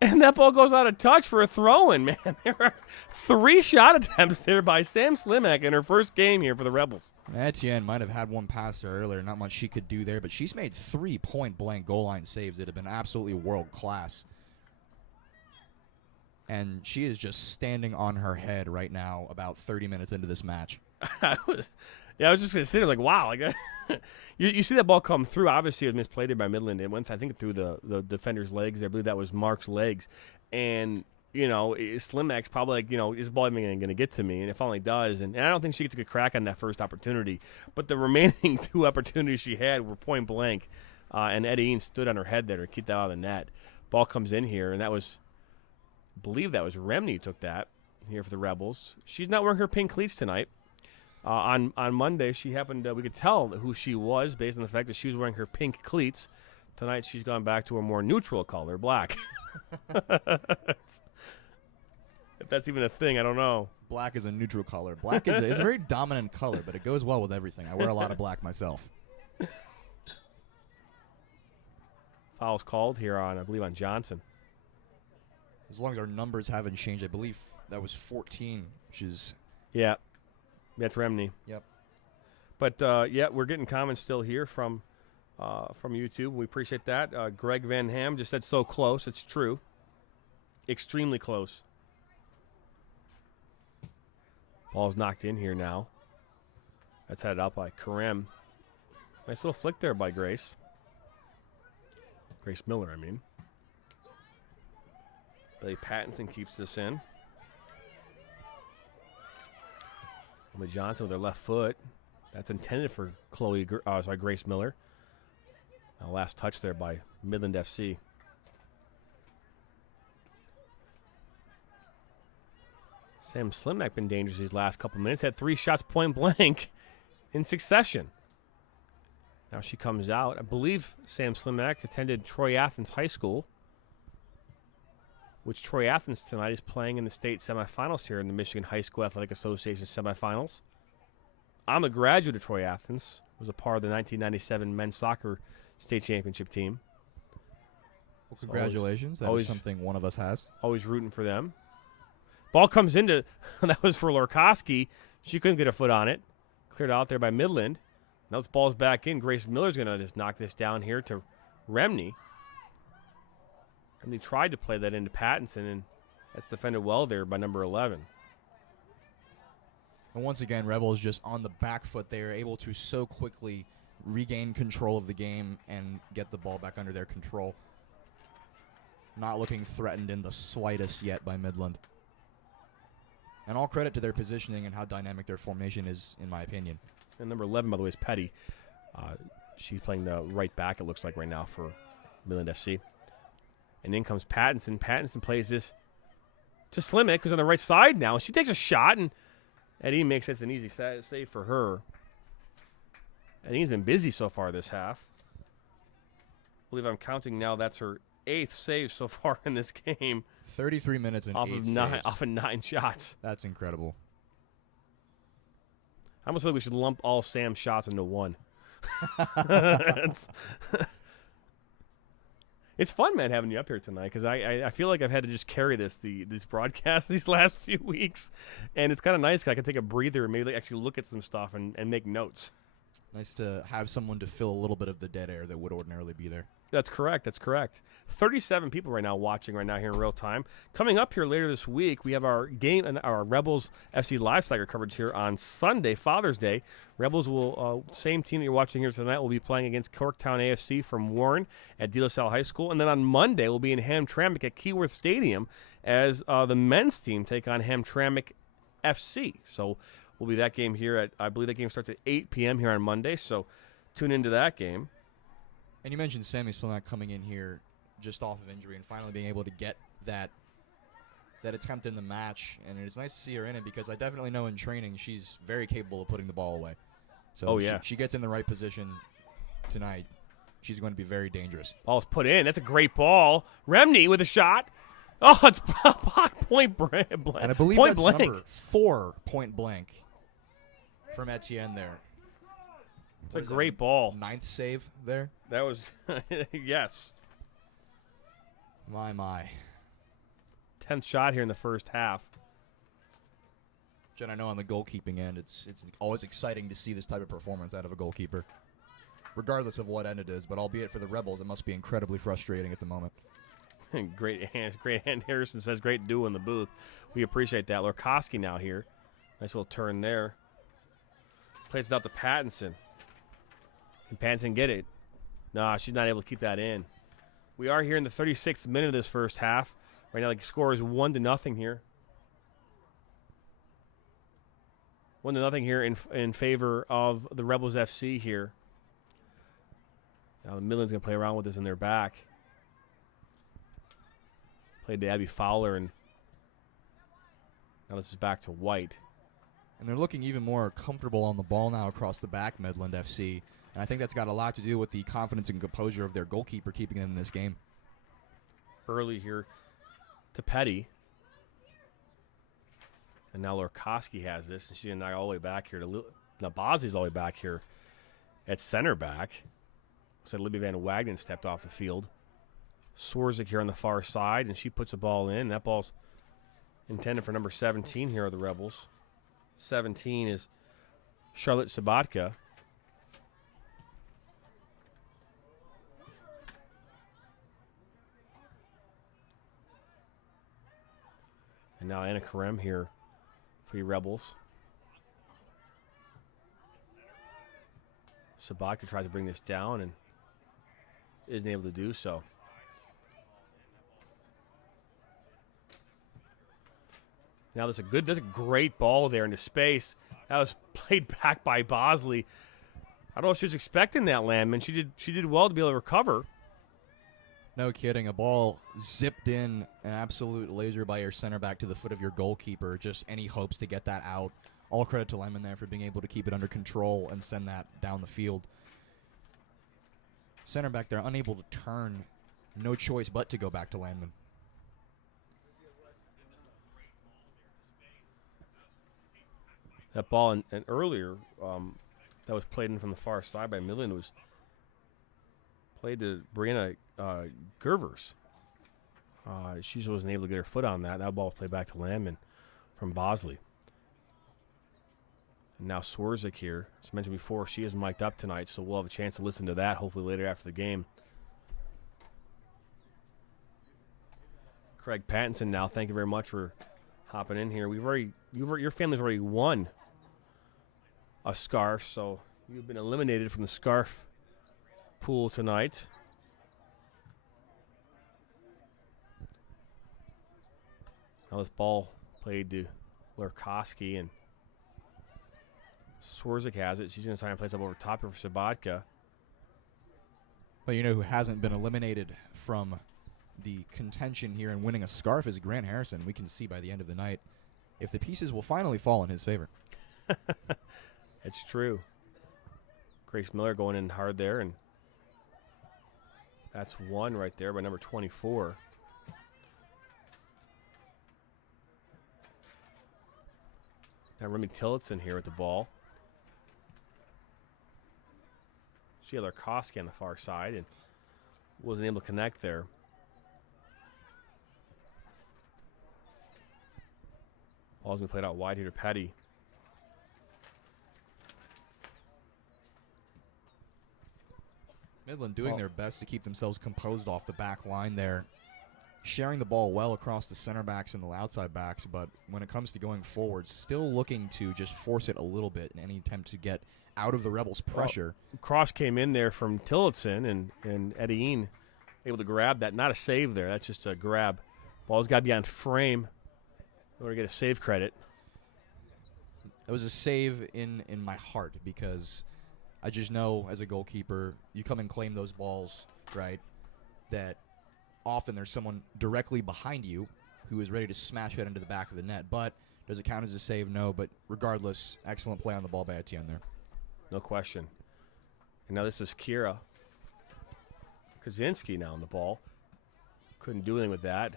And that ball goes out of touch for a throw-in, man. There are 3 shot attempts there by Sam Slimak in her first game here for the Rebels. Etienne might have had one pass her earlier. Not much she could do there, but she's made 3 point-blank goal line saves that have been absolutely world-class. And she is just standing on her head right now about 30 minutes into this match. I was just going to sit there like, wow. Like, you see that ball come through. Obviously, it was misplayed there by Midland. It went, I think, through the defender's legs. I believe that was Mark's legs. And, Slimak's probably like, is ball even going to get to me? And it finally does. And I don't think she gets a good crack on that first opportunity. But the remaining 2 opportunities she had were point blank. And Eddie Ean stood on her head there to keep that out of the net. Ball comes in here, and that was, I believe that was Remney who took that here for the Rebels. She's not wearing her pink cleats tonight. On Monday, she happened we could tell who she was based on the fact that she was wearing her pink cleats. Tonight, she's gone back to a more neutral color, black. If that's even a thing, I don't know. Black is a neutral color. Black is a very dominant color, but it goes well with everything. I wear a lot of black myself. Foul's called here I believe, on Johnson. As long as our numbers haven't changed, I believe that was 14, which is... Yeah. That's Remney. Yep. But, we're getting comments still here from YouTube. We appreciate that. Greg Van Ham just said so close. It's true. Extremely close. Ball's knocked in here now. That's headed out by Karim. Nice little flick there by Grace. Grace Miller, I mean. Billy Pattinson keeps this in. Emily Johnson with her left foot. That's intended for Grace Miller. Now last touch there by Midland FC. Sam Slimak been dangerous these last couple minutes. Had 3 shots point blank in succession. Now she comes out. I believe Sam Slimak attended Troy Athens High School, which Troy Athens tonight is playing in the state semifinals here in the Michigan High School Athletic Association semifinals. I'm a graduate of Troy Athens. Was a part of the 1997 men's soccer state championship team. Well, congratulations. That is something one of us has. Always rooting for them. Ball comes into, that was for Lorkowski. She couldn't get a foot on it. Cleared out there by Midland. Now this ball's back in. Grace Miller's going to just knock this down here to Remney. And they tried to play that into Pattinson, and that's defended well there by number 11. And once again, Rebels just on the back foot. They are able to so quickly regain control of the game and get the ball back under their control. Not looking threatened in the slightest yet by Midland. And all credit to their positioning and how dynamic their formation is, in my opinion. And number 11, by the way, is Petty. She's playing the right back, it looks like, right now for Midland FC. And in comes Pattinson. Pattinson plays this to Slimak, who's on the right side now. She takes a shot, and Eddie makes it an easy save for her. Eddie's been busy so far this half. I believe I'm counting now. That's her 8th save so far in this game. 33 minutes and off 8 of saves. Off of 9 shots. That's incredible. I almost feel like we should lump all Sam's shots into one. It's fun, man, having you up here tonight, because I feel like I've had to just carry this broadcast these last few weeks, and it's kind of nice. I can take a breather and maybe actually look at some stuff and make notes. Nice to have someone to fill a little bit of the dead air that would ordinarily be there. That's correct. 37 people right now watching right now here in real time. Coming up here later this week, we have our game and our Rebels FC Live Soccer coverage here on Sunday, Father's Day. Rebels will, same team that you're watching here tonight, will be playing against Corktown AFC from Warren at De La Salle High School. And then on Monday, we'll be in Hamtramck at Keyworth Stadium as the men's team take on Hamtramck FC. So will be that game here at, I believe that game starts at 8 p.m. here on Monday. So tune into that game. And you mentioned Sammy Slimak coming in here just off of injury and finally being able to get that attempt in the match. And it's nice to see her in it, because I definitely know in training she's very capable of putting the ball away. So she gets in the right position tonight. She's going to be very dangerous. Ball's put in. That's a great ball. Remney with a shot. Oh, it's point blank. And I believe point that's blank. Number 4 point blank from Etienne there. It's a great ball. 9th save there. That was, yes. My. 10th shot here in the first half. Jen, I know on the goalkeeping end, it's always exciting to see this type of performance out of a goalkeeper, regardless of what end it is. But albeit for the Rebels, it must be incredibly frustrating at the moment. Great hand. Harrison says, great duo in the booth. We appreciate that. Lorkowski now here. Nice little turn there. Plays it out to Pattinson. Can Pattinson get it? Nah, she's not able to keep that in. We are here in the 36th minute of this first half. Right now, the score is 1-0 here. 1-0 here in favor of the Rebels FC here. Now the Midland's going to play around with this in their back. Played to Abby Fowler, and now this is back to White. And they're looking even more comfortable on the ball now across the back, Midland FC. And I think that's got a lot to do with the confidence and composure of their goalkeeper keeping them in this game. Early here to Petty. And now Lorkowski has this, and she's going to knock all the way back here to Nabazi's all the way back here at center back. So Libby Van Wagenen stepped off the field. Swarzik here on the far side, and she puts a ball in. That ball's intended for number 17 here are the Rebels. 17 is Charlotte Sabatka. And now Anna Karem here for you Rebels. Sabatka tries to bring this down and isn't able to do so. Now that's a great ball there into space. That was played back by Bosley. I don't know if she was expecting that, Landman. She did well to be able to recover. No kidding. A ball zipped in, an absolute laser by your center back to the foot of your goalkeeper. Just any hopes to get that out. All credit to Lemon there for being able to keep it under control and send that down the field. Center back there unable to turn. No choice but to go back to Landman. That ball and earlier that was played in from the far side by Midland was played to Brianna Gervers. She wasn't able to get her foot on that. That ball was played back to Landman from Bosley. And now Swerzik here. As mentioned before, she is mic'd up tonight, so we'll have a chance to listen to that hopefully later after the game. Craig Pattinson now, thank you very much for hopping in here. Your family's already won a scarf, so you've been eliminated from the scarf pool tonight. Now this ball played to Lurkowski, and Swerzik has it. She's going to try and place up over top here for Sabatka. But you know who hasn't been eliminated from the contention here and winning a scarf is Grant Harrison. We can see by the end of the night if the pieces will finally fall in his favor. It's true. Grace Miller going in hard there, and that's one right there by number 24. Now Remy Tillotson here at the ball. She had Lurkowski on the far side and wasn't able to connect there. Ball's been played out wide here to Petty. Midland doing their best to keep themselves composed off the back line there. Sharing the ball well across the center backs and the outside backs, but when it comes to going forward, still looking to just force it a little bit in any attempt to get out of the Rebels' pressure. Cross came in there from Tillotson, and Eddie Ean able to grab that. Not a save there. That's just a grab. Ball's got to be on frame in order to get a save credit. It was a save in my heart because I just know as a goalkeeper, you come and claim those balls, right, that often there's someone directly behind you who is ready to smash it into the back of the net. But does it count as a save? No, but regardless, excellent play on the ball by Etienne there. No question. And now this is Kira Kaczynski now on the ball. Couldn't do anything with that.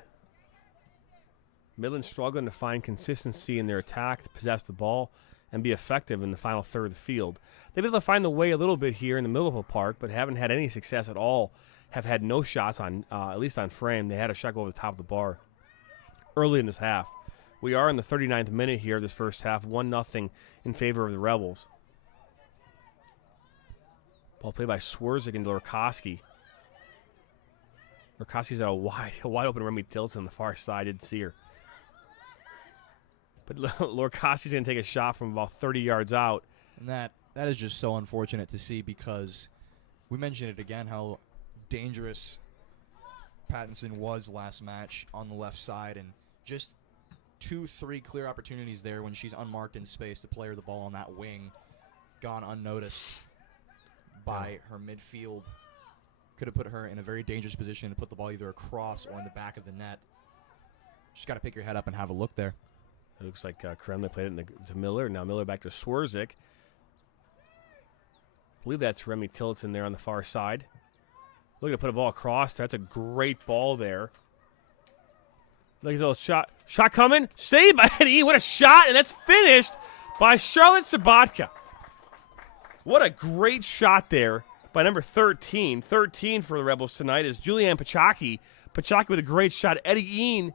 Midland struggling to find consistency in their attack, to possess the ball, and be effective in the final third of the field. They've been able to find the way a little bit here in the middle of the park, but haven't had any success at all. Have had no shots on, at least on frame. They had a shot go over the top of the bar early in this half. We are in the 39th minute here of this first half, 1-0 in favor of the Rebels. Ball played by Swerzik and Lurkowski. Lurkowski's at a wide open Remy Tillotson on the far side. Didn't see her. But Lurkowski's going to take a shot from about 30 yards out. And that is just so unfortunate to see because we mentioned it again how dangerous Pattinson was last match on the left side, and just 2-3 clear opportunities there when she's unmarked in space to play her the ball on that wing, gone unnoticed by her midfield. Could have put her in a very dangerous position to put the ball either across or in the back of the net. Just got to pick your head up and have a look there. It looks like Kremlin played it to Miller. Now Miller back to Swerzik. I believe that's Remy Tillotson there on the far side. Looking to put a ball across. That's a great ball there. Look at those shot coming. Saved by Eddie. What a shot, and that's finished by Charlotte Sabatka. What a great shot there by number 13. 13 for the Rebels tonight is Julianne Pachaki. Pachaki with a great shot. Eddie Ean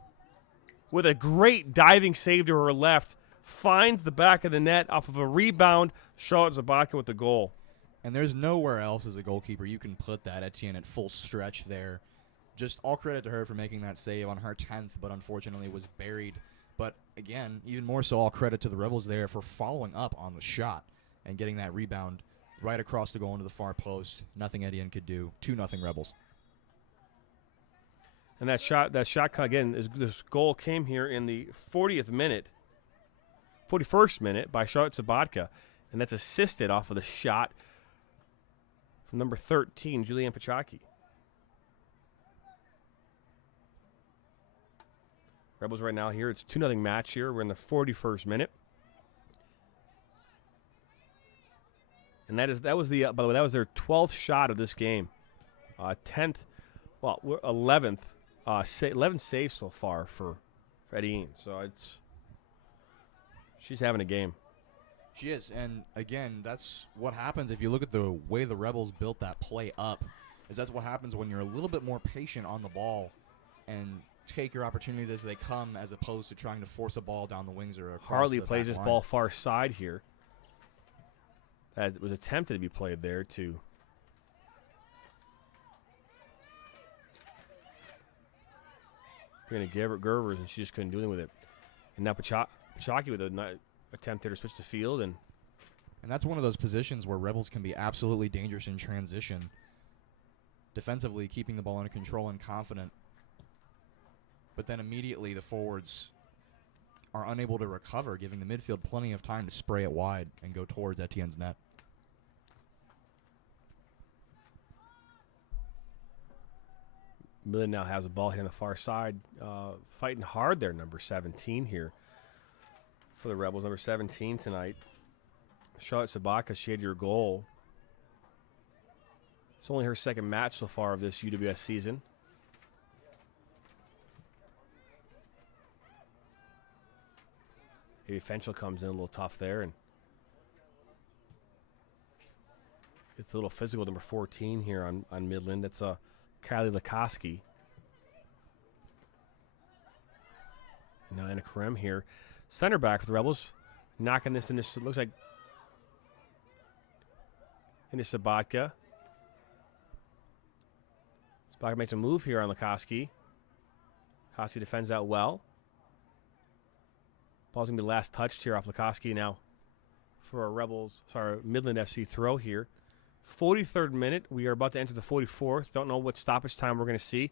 with a great diving save to her left. Finds the back of the net off of a rebound. Charlotte Sabatka with the goal. And there's nowhere else as a goalkeeper you can put that Etienne at full stretch there. Just all credit to her for making that save on her 10th, but unfortunately was buried. But again, even more so all credit to the Rebels there for following up on the shot and getting that rebound right across the goal into the far post. Nothing Etienne could do. 2-0 Rebels. And that shot again, this goal came here in the 41st minute by Charlotte Sabatka, and that's assisted off of the shot from number 13, Julianne Pachaki. Rebels right now here. It's 2-0 match here. We're in the 41st minute. And that was by the way, that was their 12th shot of this game. 11th, 11 saves so far for Eddie Eanes. So she's having a game. She is, and again, that's what happens if you look at the way the Rebels built that play up. That's what happens when you're a little bit more patient on the ball and take your opportunities as they come, as opposed to trying to force a ball down the wings or across Harley the plays back this line. ball far side here. That was attempted to be played there to going to give her Gervers, and she just couldn't do anything with it. And now Pachaki with an attempt there to switch the field, and that's one of those positions where Rebels can be absolutely dangerous in transition. Defensively, keeping the ball under control and confident. But then immediately the forwards are unable to recover, giving the midfield plenty of time to spray it wide and go towards Etienne's net. Midland now has the ball here on the far side, fighting hard there, number 17 here for the Rebels. Number 17 tonight, Charlotte Sabaka, she had your goal. It's only her second match so far of this UWS season. Maybe Fenchel comes in a little tough there, and it's a little physical. Number 14 here on Midland. It's Kylie Lukoski. And now Anna Karem here. Center back for the Rebels. Knocking this in this, it looks like, into Sabatka. Sabatka makes a move here on Lukoski. Lukoski defends out well. Ball's going to be last touched here off Lukoski now for a Midland FC throw here. 43rd minute. We are about to enter the 44th. Don't know what stoppage time we're going to see.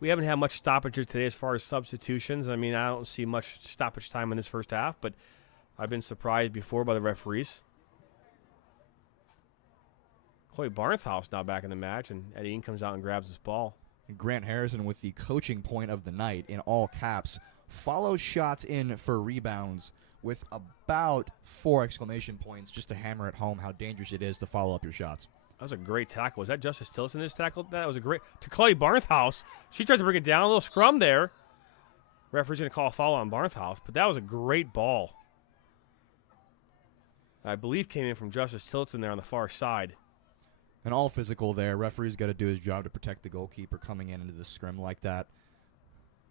We haven't had much stoppages today as far as substitutions. I mean, I don't see much stoppage time in this first half, but I've been surprised before by the referees. Chloe Barnhouse now back in the match, and Eddie Eanes comes out and grabs this ball. Grant Harrison with the coaching point of the night in all caps. Follows shots in for rebounds with about 4 exclamation points just to hammer it home how dangerous it is to follow up your shots. That was a great tackle. Was that Justice Tillotson that tackled? That was a great – to Chloe Barnhouse. She tries to bring it down. A little scrum there. Referee's going to call a foul on Barnhouse, but that was a great ball. I believe came in from Justice Tillotson there on the far side. And all physical there. Referee's got to do his job to protect the goalkeeper coming into the scrim like that.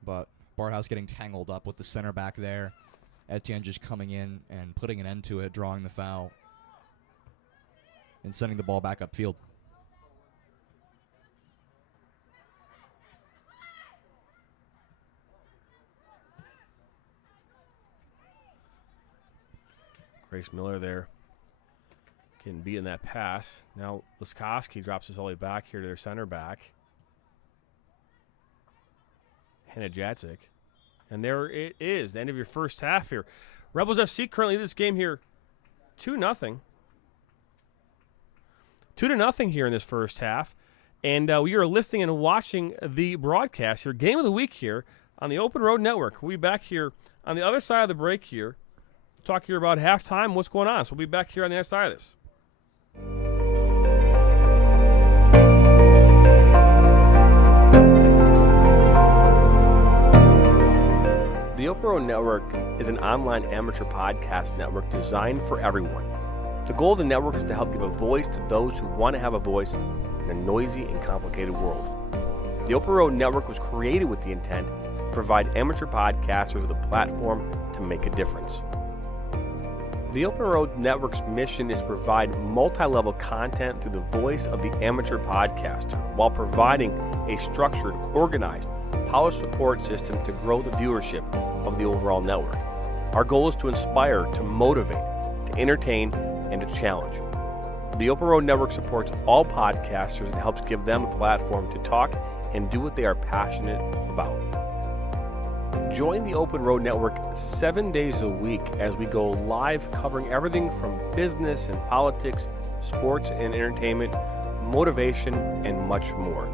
But Barnhouse getting tangled up with the center back there. Etienne just coming in and putting an end to it, drawing the foul, and sending the ball back upfield. Grace Miller there getting beat in that pass. Now Lukoski drops his all the way back here to their center back. Hannah Jacek. And there it is, the end of your first half here. Rebels FC currently this game here 2-0. 2-0 here in this first half. And we are listening and watching the broadcast here, Game of the Week here on the Open Road Network. We'll be back here on the other side of the break here. Talk here about halftime, what's going on. So we'll be back here on the other side of this. The Open Road Network is an online amateur podcast network designed for everyone. The goal of the network is to help give a voice to those who want to have a voice in a noisy and complicated world. The Open Road Network was created with the intent to provide amateur podcasters with a platform to make a difference. The Open Road Network's mission is to provide multi-level content through the voice of the amateur podcaster while providing a structured, organized, polished support system to grow the viewership of the overall network. Our goal is to inspire, to motivate, to entertain, and to challenge. The Open Road Network supports all podcasters and helps give them a platform to talk and do what they are passionate about. Join the Open Road Network 7 days a week as we go live covering everything from business and politics, sports and entertainment, motivation, and much more.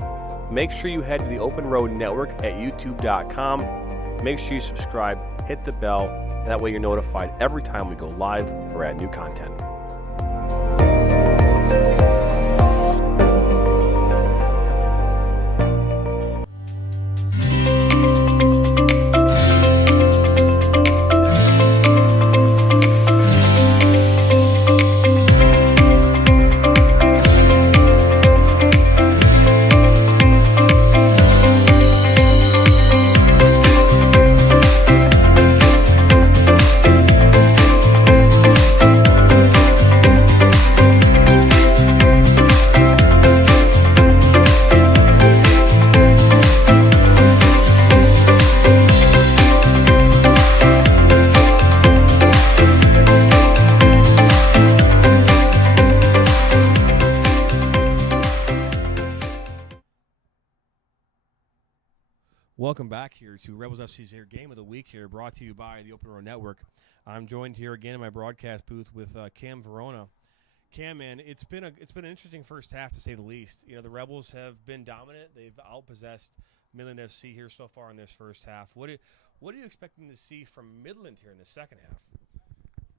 Make sure you head to the Open Road Network at youtube.com make sure you subscribe, hit the bell, and that way you're notified every time we go live or add new content. Welcome back here to Rebels FC's Game of the Week here, brought to you by the Open Road Network. I'm joined here again in my broadcast booth with Cam Verona. Cam, man, it's been an interesting first half to say the least. You know, the Rebels have been dominant. They've outpossessed Midland FC here so far in this first half. What are you expecting to see from Midland here in the second half?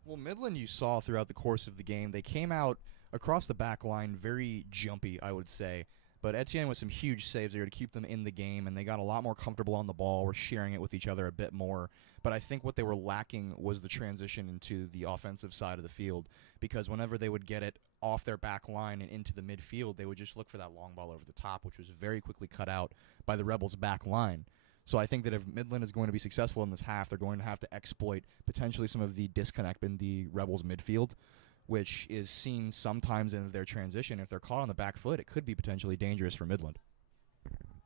Well, Midland, you saw throughout the course of the game, they came out across the back line very jumpy, I would say. But Etienne with some huge saves there to keep them in the game, and they got a lot more comfortable on the ball. We're sharing it with each other a bit more. But I think what they were lacking was the transition into the offensive side of the field, because whenever they would get it off their back line and into the midfield, they would just look for that long ball over the top, which was very quickly cut out by the Rebels' back line. So I think that if Midland is going to be successful in this half, they're going to have to exploit potentially some of the disconnect in the Rebels' midfield, which is seen sometimes in their transition. If they're caught on the back foot, it could be potentially dangerous for Midland.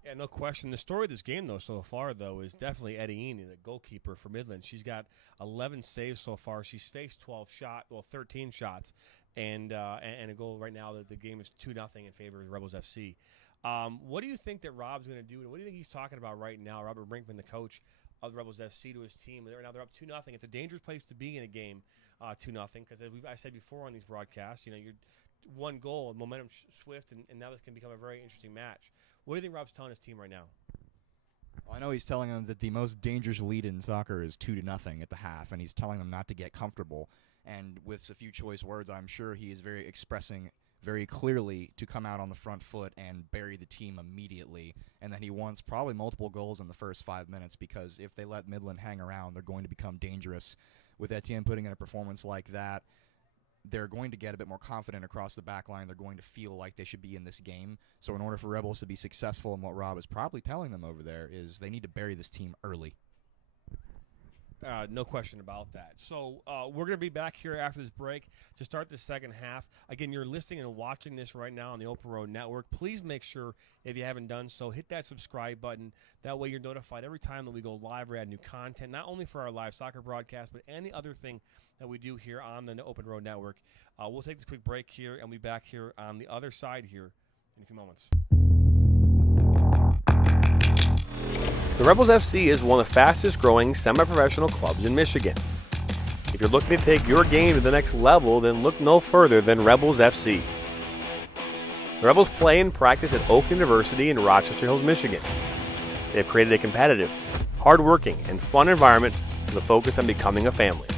Yeah, no question. The story of this game, though, so far, though, is definitely Eddie, the goalkeeper for Midland. She's got 11 saves so far. She's faced 13 shots, and a goal right now. That the game is 2-0 in favor of Rebels FC. What do you think that Rob's going to do, and what do you think he's talking about right now, Robert Brinkman, the coach of the Rebels FC, to his team? Right now they're up 2-0. It's a dangerous place to be in a game, 2-0, because as I said before on these broadcasts, you know, you're one goal and momentum swift, and now this can become a very interesting match. What do you think Rob's telling his team right now? Well, I know he's telling them that the most dangerous lead in soccer is 2-0 at the half, and he's telling them not to get comfortable. And with a few choice words, I'm sure he is expressing very clearly to come out on the front foot and bury the team immediately, and that he wants probably multiple goals in the first 5 minutes, because if they let Midland hang around, they're going to become dangerous. With Etienne putting in a performance like that, they're going to get a bit more confident across the back line. They're going to feel like they should be in this game. So in order for Rebels to be successful in what Rob is probably telling them over there is they need to bury this team early. No question about that. So we're going to be back here after this break to start the second half. Again, you're listening and watching this right now on the Open Road Network. Please make sure, if you haven't done so, hit that subscribe button. That way you're notified every time that we go live or add new content, not only for our live soccer broadcast, but any other thing that we do here on the Open Road Network. We'll take this quick break here, and we'll be back here on the other side here in a few moments. The Rebels FC is one of the fastest growing semi-professional clubs in Michigan. If you're looking to take your game to the next level, then look no further than Rebels FC. The Rebels play and practice at Oak University in Rochester Hills, Michigan. They have created a competitive, hard-working, and fun environment with a focus on becoming a family.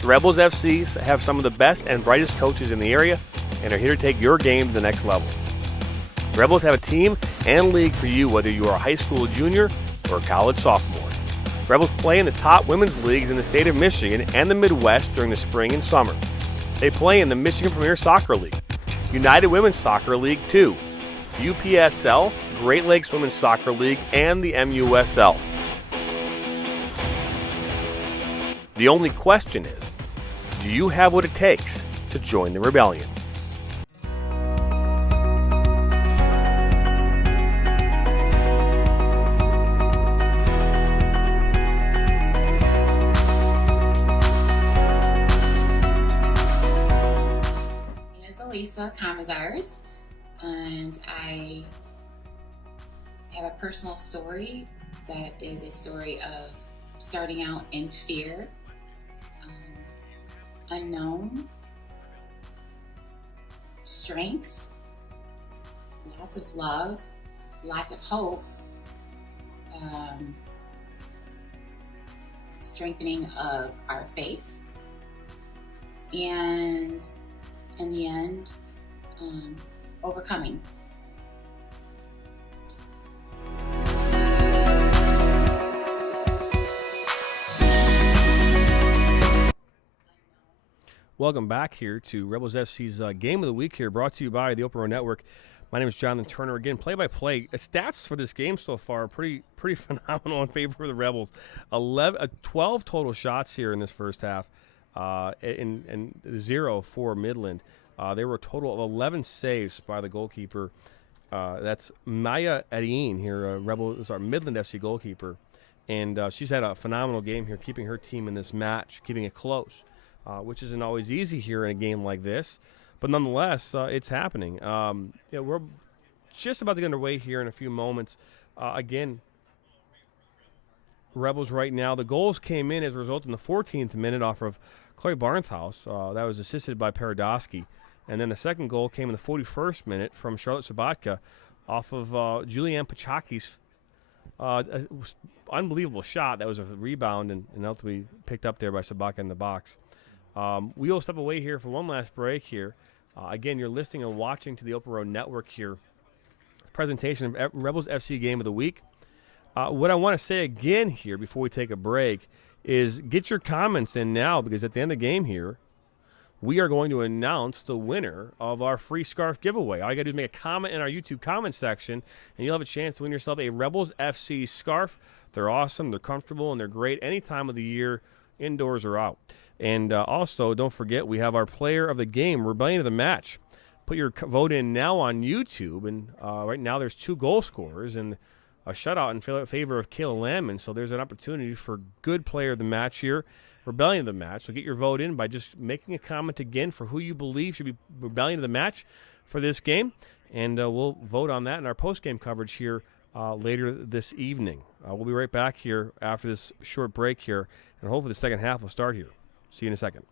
The Rebels FC have some of the best and brightest coaches in the area and are here to take your game to the next level. The Rebels have a team and league for you, whether you are a high school junior or a college sophomore. The Rebels play in the top women's leagues in the state of Michigan and the Midwest during the spring and summer. They play in the Michigan Premier Soccer League, United Women's Soccer League 2, UPSL, Great Lakes Women's Soccer League, and the MUSL. The only question is, do you have what it takes to join the rebellion? Lisa Kamazars, and I have a personal story that is a story of starting out in fear, unknown, strength, lots of love, lots of hope, strengthening of our faith, and in the end, overcoming. Welcome back here to Rebels FC's Game of the Week here, brought to you by the Open Road Network. My name is Jonathan Turner. Again, play-by-play. Stats for this game so far are pretty phenomenal in favor of the Rebels. 12 total shots here in this first half, and 0 for Midland. There were a total of 11 saves by the goalkeeper. That's Maya Adine here, Midland FC goalkeeper. And she's had a phenomenal game here, keeping her team in this match, keeping it close. Which isn't always easy here in a game like this. But nonetheless, it's happening. We're just about to get underway here in a few moments. Again, Rebels right now, the goals came in as a result in the 14th minute off of Chloe Barnhouse. That was assisted by Paradosky. And then the second goal came in the 41st minute from Charlotte Sabatka off of Julianne Pachaki's unbelievable shot. That was a rebound and ultimately picked up there by Sabatka in the box. We will step away here for one last break here. Again, you're listening and watching to the Open Road Network here. Presentation of Rebels FC Game of the Week. What I want to say again here before we take a break is get your comments in now, because at the end of the game here, we are going to announce the winner of our free scarf giveaway. All you got to do is make a comment in our YouTube comment section, and you'll have a chance to win yourself a Rebels FC scarf. They're awesome, they're comfortable, and they're great any time of the year, indoors or out. And also, don't forget, we have our player of the game, Rebellion of the Match. Put your vote in now on YouTube. And right now there's 2 goal scorers and a shutout in favor of Kayla Landman. So there's an opportunity for good player of the match here, Rebellion of the Match. So get your vote in by just making a comment again for who you believe should be Rebellion of the Match for this game. And we'll vote on that in our post-game coverage here later this evening. We'll be right back here after this short break here. And hopefully the second half will start here. See you in a second.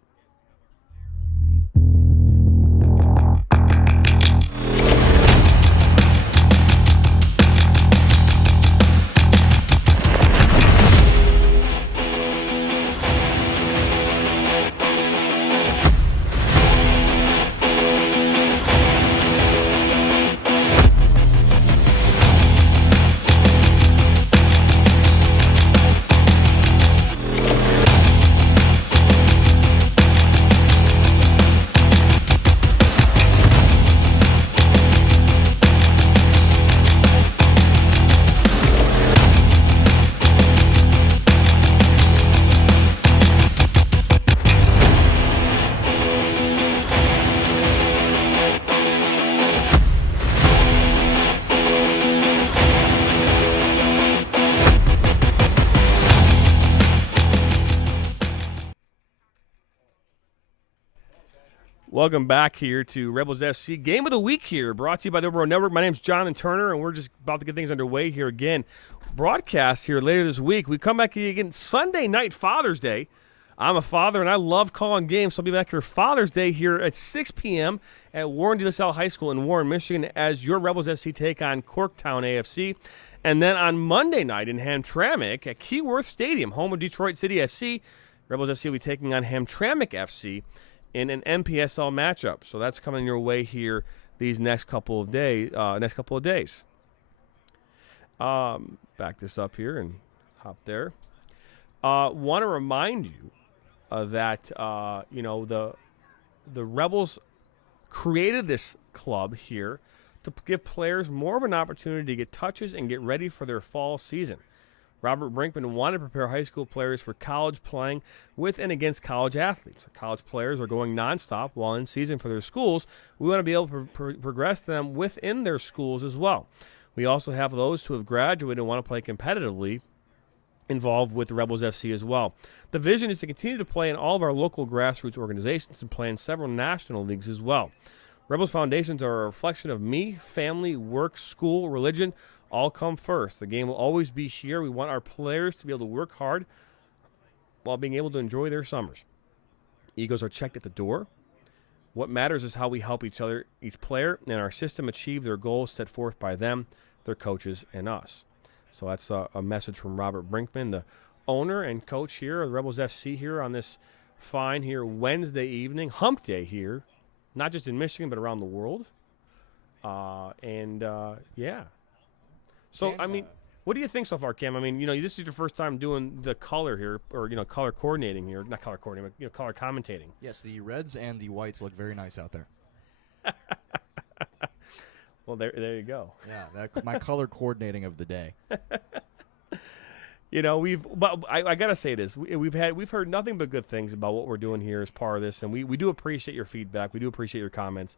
Welcome back here to Rebels FC Game of the Week here, brought to you by the Open Road Network. My name's Jonathan Turner, and we're just about to get things underway here again. Broadcast here later this week. We come back again Sunday night, Father's Day. I'm a father, and I love calling games, so I'll be back here Father's Day here at 6 p.m. at Warren D. LaSalle High School in Warren, Michigan, as your Rebels FC take on Corktown AFC. And then on Monday night in Hamtramck at Keyworth Stadium, home of Detroit City FC, Rebels FC will be taking on Hamtramck FC in an MPSL matchup. So that's coming your way here these next couple of days. Back this up here and hop there. Want to remind you that the Rebels created this club here to give players more of an opportunity to get touches and get ready for their fall season. Robert Brinkman wanted to prepare high school players for college playing with and against college athletes. College players are going nonstop while in season for their schools. We want to be able to progress them within their schools as well. We also have those who have graduated and want to play competitively involved with the Rebels FC as well. The vision is to continue to play in all of our local grassroots organizations and play in several national leagues as well. Rebels Foundations are a reflection of me, family, work, school, religion, all come first. The game will always be here. We want our players to be able to work hard while being able to enjoy their summers. Egos are checked at the door. What matters is how we help each player, and our system achieve their goals set forth by them, their coaches, and us. So that's a message from Robert Brinkman, the owner and coach here of Rebels FC here on this fine here Wednesday evening, hump day here, not just in Michigan but around the world. Yeah. So, I mean, what do you think so far, Cam? I mean, this is your first time doing the color here, or, color coordinating here. Not color coordinating, but, color commentating. Yes, the reds and the whites look very nice out there. Well, there you go. Yeah, my color coordinating of the day. But I gotta say this: we've heard nothing but good things about what we're doing here as part of this, and we do appreciate your feedback. We do appreciate your comments.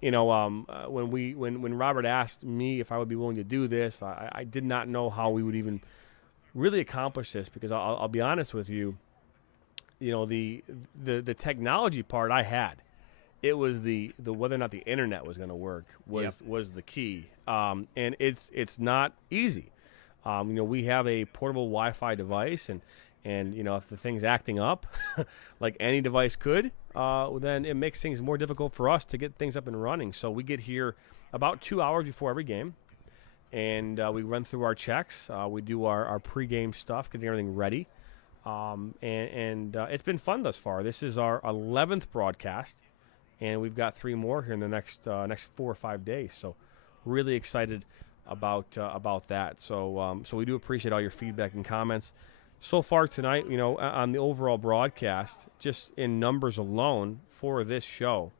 When Robert asked me if I would be willing to do this, I did not know how we would even really accomplish this, because I'll be honest with you. The technology part I had. It was the whether or not the internet was going to work was the key, and it's not easy. We have a portable Wi-Fi device, and if the thing's acting up, like any device could, then it makes things more difficult for us to get things up and running. So we get here about 2 hours before every game, and we run through our checks. We do our pregame stuff, getting everything ready, and it's been fun thus far. This is our 11th broadcast. And we've got 3 more here in the next 4 or 5 days. So really excited about that. So we do appreciate all your feedback and comments. So far tonight, on the overall broadcast, just in numbers alone for this show,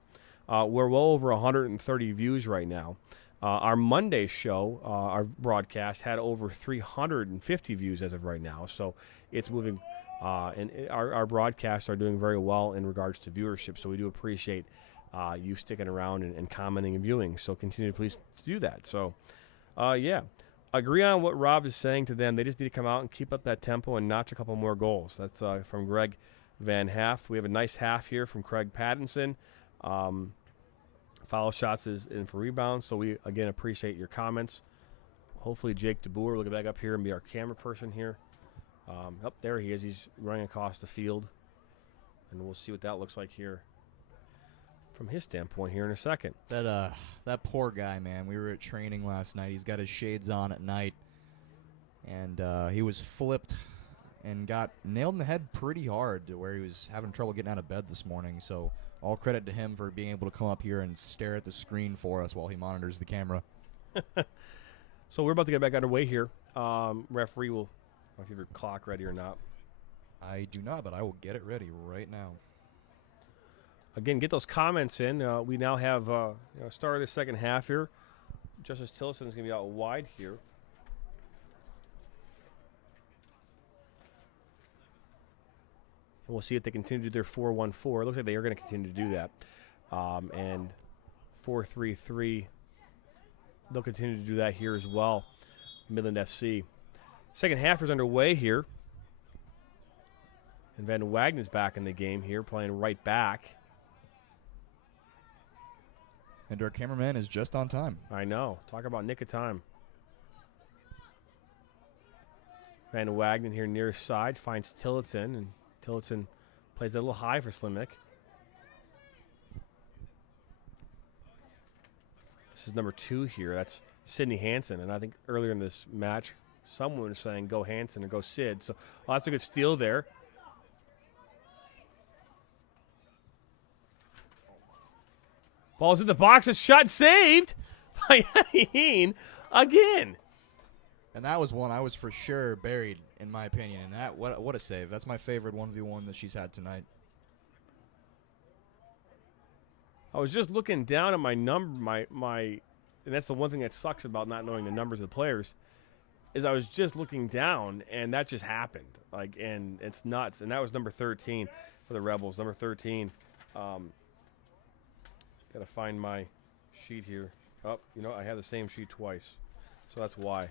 we're well over 130 views right now. Our Monday show, our broadcast, had over 350 views as of right now. So it's moving, and our broadcasts are doing very well in regards to viewership. So we do appreciate you sticking around and commenting and viewing. So continue to please do that. So, agree on what Rob is saying to them. They just need to come out and keep up that tempo and notch a couple more goals. That's from Greg Van Haff. We have a nice half here from Craig Pattinson. Foul shots is in for rebounds. So we, again, appreciate your comments. Hopefully Jake DeBoer will get back up here and be our camera person here. There he is. He's running across the field. And we'll see what that looks like here from his standpoint here in a second. That poor guy, man. We were at training last night. He's got his shades on at night, and he was flipped and got nailed in the head pretty hard to where he was having trouble getting out of bed this morning. So all credit to him for being able to come up here and stare at the screen for us while he monitors the camera. So we're about to get back underway here. Referee will, I don't know if you have your clock ready or not. I do not, but I will get it ready right now. Again, get those comments in. We now have start of the second half here. Justice Tillotson is going to be out wide here. And we'll see if they continue to do their 4-1-4. It looks like they are going to continue to do that. And 4-3-3, they'll continue to do that here as well. Midland FC. Second half is underway here. And Van Wagner's back in the game here, playing right back. And our cameraman is just on time. I know. Talk about nick of time. Van Wagner here near his side finds Tillotson, and Tillotson plays a little high for Slimek. This is number 2 here. That's Sidney Hansen, and I think earlier in this match, someone was saying go Hansen or go Sid. So that's a good steal there. Ball's in the box. A shot saved by Heen again. And that was one I was for sure buried, in my opinion. And that what a save. That's my favorite 1v1 that she's had tonight. I was just looking down at my number, and that's the one thing that sucks about not knowing the numbers of the players, is I was just looking down, and that just happened. And it's nuts. And that was number 13 for the Rebels. Number 13. Got to find my sheet here. Oh, I have the same sheet twice, so that's why.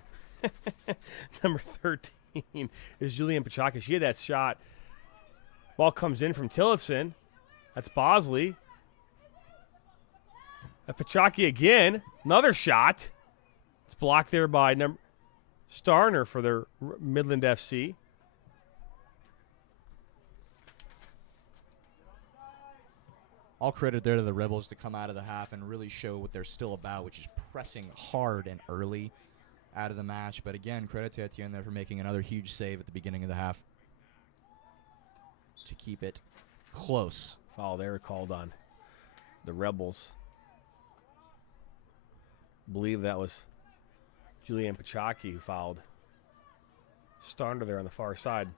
Number 13 is Julian Pachaki. She had that shot. Ball comes in from Tillotson. That's Bosley. Pachaki again. Another shot. It's blocked there by Starner for their Midland FC. All credit there to the Rebels to come out of the half and really show what they're still about, which is pressing hard and early out of the match. But again, credit to Etienne there for making another huge save at the beginning of the half. to keep it close. Foul there called on the Rebels. I believe that was Julianne Pachaki who fouled Starner there on the far side.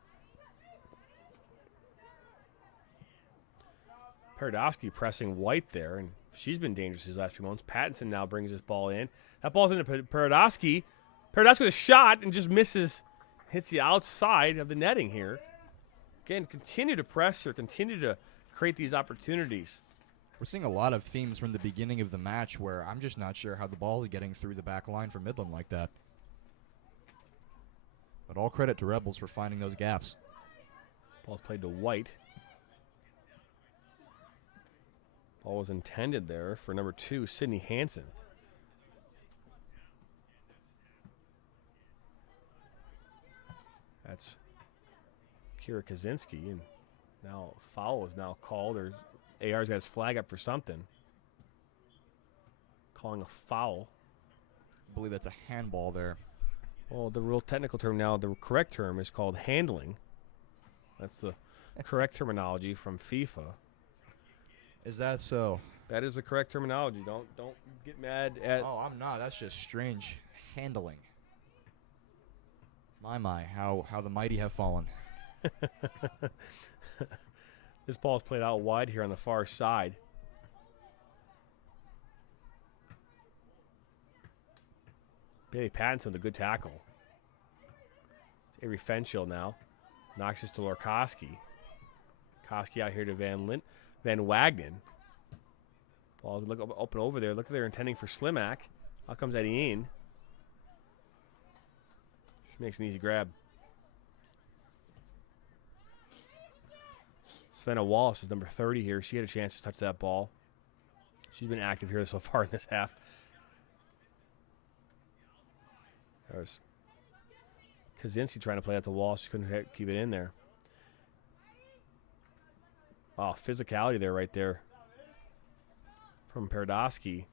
Paradowski pressing White there, and she's been dangerous these last few moments. Pattinson now brings this ball in. That ball's into Paradowski. Paradowski with a shot and just misses. Hits the outside of the netting here. Again, continue to press here, continue to create these opportunities. We're seeing a lot of themes from the beginning of the match where I'm just not sure how the ball is getting through the back line for Midland like that. But all credit to Rebels for finding those gaps. Ball's played to White. Ball was intended there for number 2, Sydney Hansen. That's Kira Kaczynski, and now foul is now called. Or AR's got his flag up for something. Calling a foul. I believe that's a handball there. Well, the real technical term now, the correct term is called handling. That's the correct terminology from FIFA. Is that so? That is the correct terminology. Don't get mad at. Oh, I'm not. That's just strange handling. My, how the mighty have fallen. This ball is played out wide here on the far side. Bailey Pattinson with a good tackle. It's Avery Fenshill now. Knocks this to Lorkowski. Koski out here to Van Wagnen. Ball look open over there. Look, they're intending for Slimak. Out comes Eddie Ian. She makes an easy grab. Svenna Wallace is number 30 here. She had a chance to touch that ball. She's been active here so far in this half. There's Kaczynski trying to play at the wall. She couldn't keep it in there. Oh, physicality there right there from Paradowski.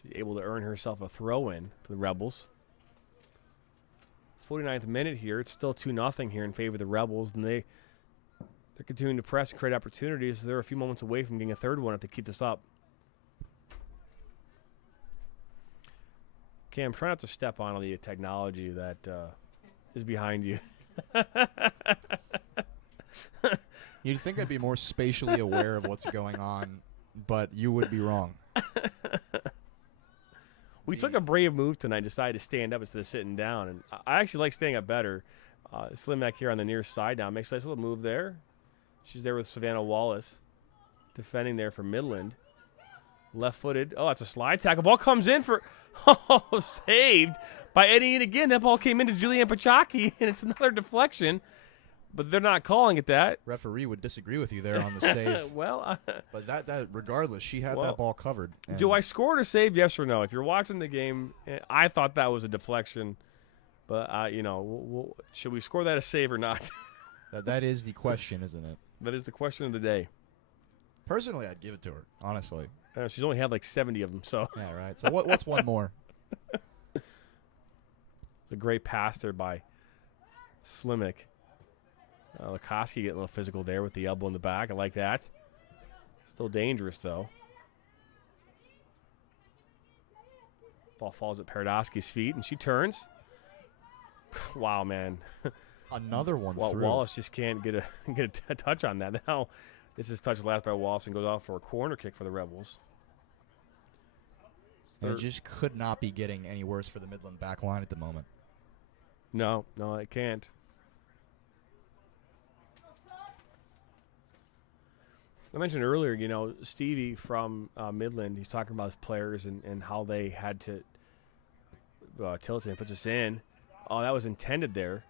She's able to earn herself a throw-in for the Rebels. 49th minute here. It's still 2-0 here in favor of the Rebels, and they're continuing to press and create opportunities. They're a few moments away from getting a third one if they keep this up. Cam, try not to step on all the technology that is behind you. You'd think I'd be more spatially aware of what's going on, but you would be wrong. We took a brave move tonight, decided to stand up instead of sitting down. And I actually like staying up better. Slimak here on the near side now. Makes a nice little move there. She's there with Savannah Wallace. Defending there for Midland. Left-footed. Oh, that's a slide tackle. Ball comes in for... Oh, saved by Eddie Ian again. That ball came into Julianne Pachaki, and it's another deflection. But they're not calling it that. Referee would disagree with you there on the save. Well, but that regardless, she had that ball covered. Do I score it or save? Yes or no? If you're watching the game, I thought that was a deflection. But should we score that a save or not? That is the question, isn't it? That is the question of the day. Personally, I'd give it to her. Honestly, she's only had like 70 of them. So yeah, right. So what's one more? It's a great pass there by Slimak. Likoski getting a little physical there with the elbow in the back. I like that. Still dangerous, though. Ball falls at Paradowski's feet, and she turns. Wow, man. Another one through. Wallace just can't get a touch on that. Now, this is touched last by Wallace and goes off for a corner kick for the Rebels. It just could not be getting any worse for the Midland back line at the moment. No, it can't. I mentioned earlier, Stevie from Midland, he's talking about his players and how they had to Tillotson puts us in. Oh, that was intended there.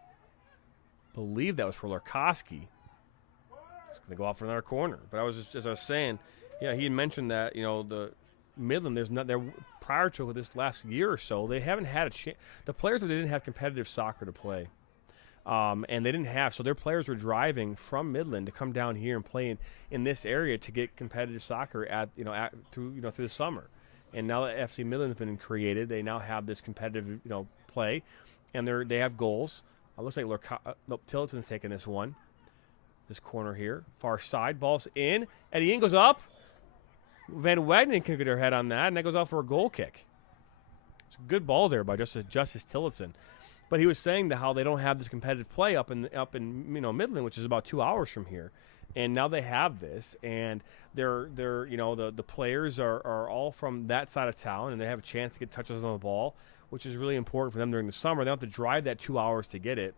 Believe that was for Lorkowski. It's going to go off for another corner. But as I was saying, yeah, he had mentioned that, the Midland, there's not there prior to this last year or so, they haven't had a chance. The players that they didn't have competitive soccer to play. And they didn't have, so their players were driving from Midland to come down here and play in this area to get competitive soccer through the summer. And now that FC Midland's been created, they now have this competitive play, and they have goals. Looks like Tillotson's taking this one. This corner here, far side, ball's in. Eddie Ng goes up. Van Wagenen can get her head on that, and that goes out for a goal kick. It's a good ball there by Justice Tillotson. But he was saying how they don't have this competitive play up in Midland, which is about 2 hours from here. And now they have this, and they're the players are all from that side of town, and they have a chance to get touches on the ball, which is really important for them during the summer. They don't have to drive that 2 hours to get it.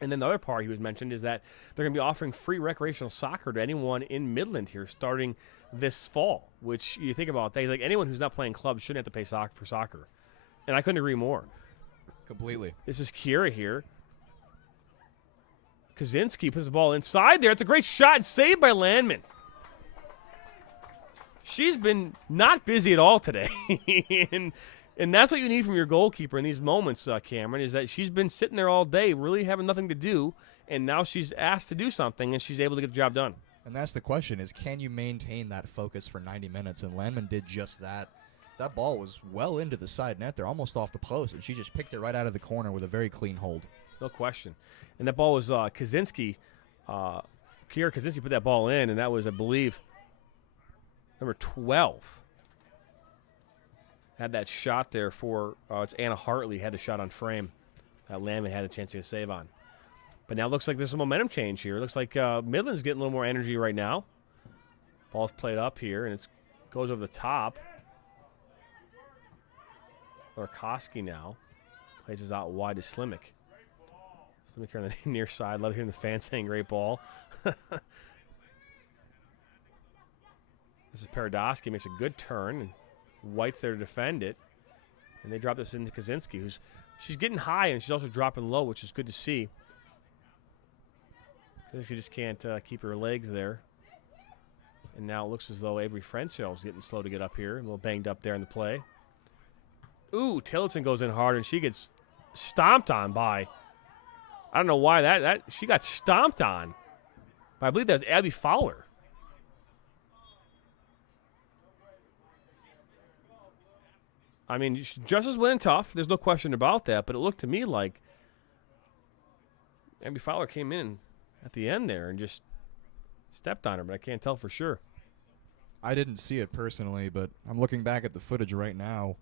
And then the other part he was mentioned is that they're going to be offering free recreational soccer to anyone in Midland here starting this fall, which you think about things like anyone who's not playing clubs shouldn't have to pay for soccer. And I couldn't agree more. Completely. This is Kira here. Kaczynski puts the ball inside there. It's a great shot and saved by Landman. She's been not busy at all today. And that's what you need from your goalkeeper in these moments, Cameron, is that she's been sitting there all day really having nothing to do, and now she's asked to do something, and she's able to get the job done. And that's the question is, can you maintain that focus for 90 minutes? And Landman did just that. That ball was well into the side net there, almost off the post, and she just picked it right out of the corner with a very clean hold. No question. And that ball was Kaczynski. Kira Kaczynski put that ball in, and that was, I believe, number 12. Had that shot there for, it's Anna Hartley had the shot on frame. That Landman had a chance to get a save on. But now it looks like there's a momentum change here. It looks like Midland's getting a little more energy right now. Ball's played up here, and it goes over the top. Orkoski now places out wide to Slimek. Slimek here on the near side. Love hearing the fans saying great ball. This is Paradosky, makes a good turn, and White's there to defend it. And they drop this into Kaczynski, she's getting high, and she's also dropping low, which is good to see. Kaczynski just can't keep her legs there. And now it looks as though Avery Frenshell is getting slow to get up here. A little banged up there in the play. Ooh, Tillotson goes in hard, and she gets stomped on by, I don't know why that she got stomped on. But I believe that was Abby Fowler. I mean, Justice went in tough. There's no question about that. But it looked to me like Abby Fowler came in at the end there and just stepped on her, but I can't tell for sure. I didn't see it personally, but I'm looking back at the footage right now.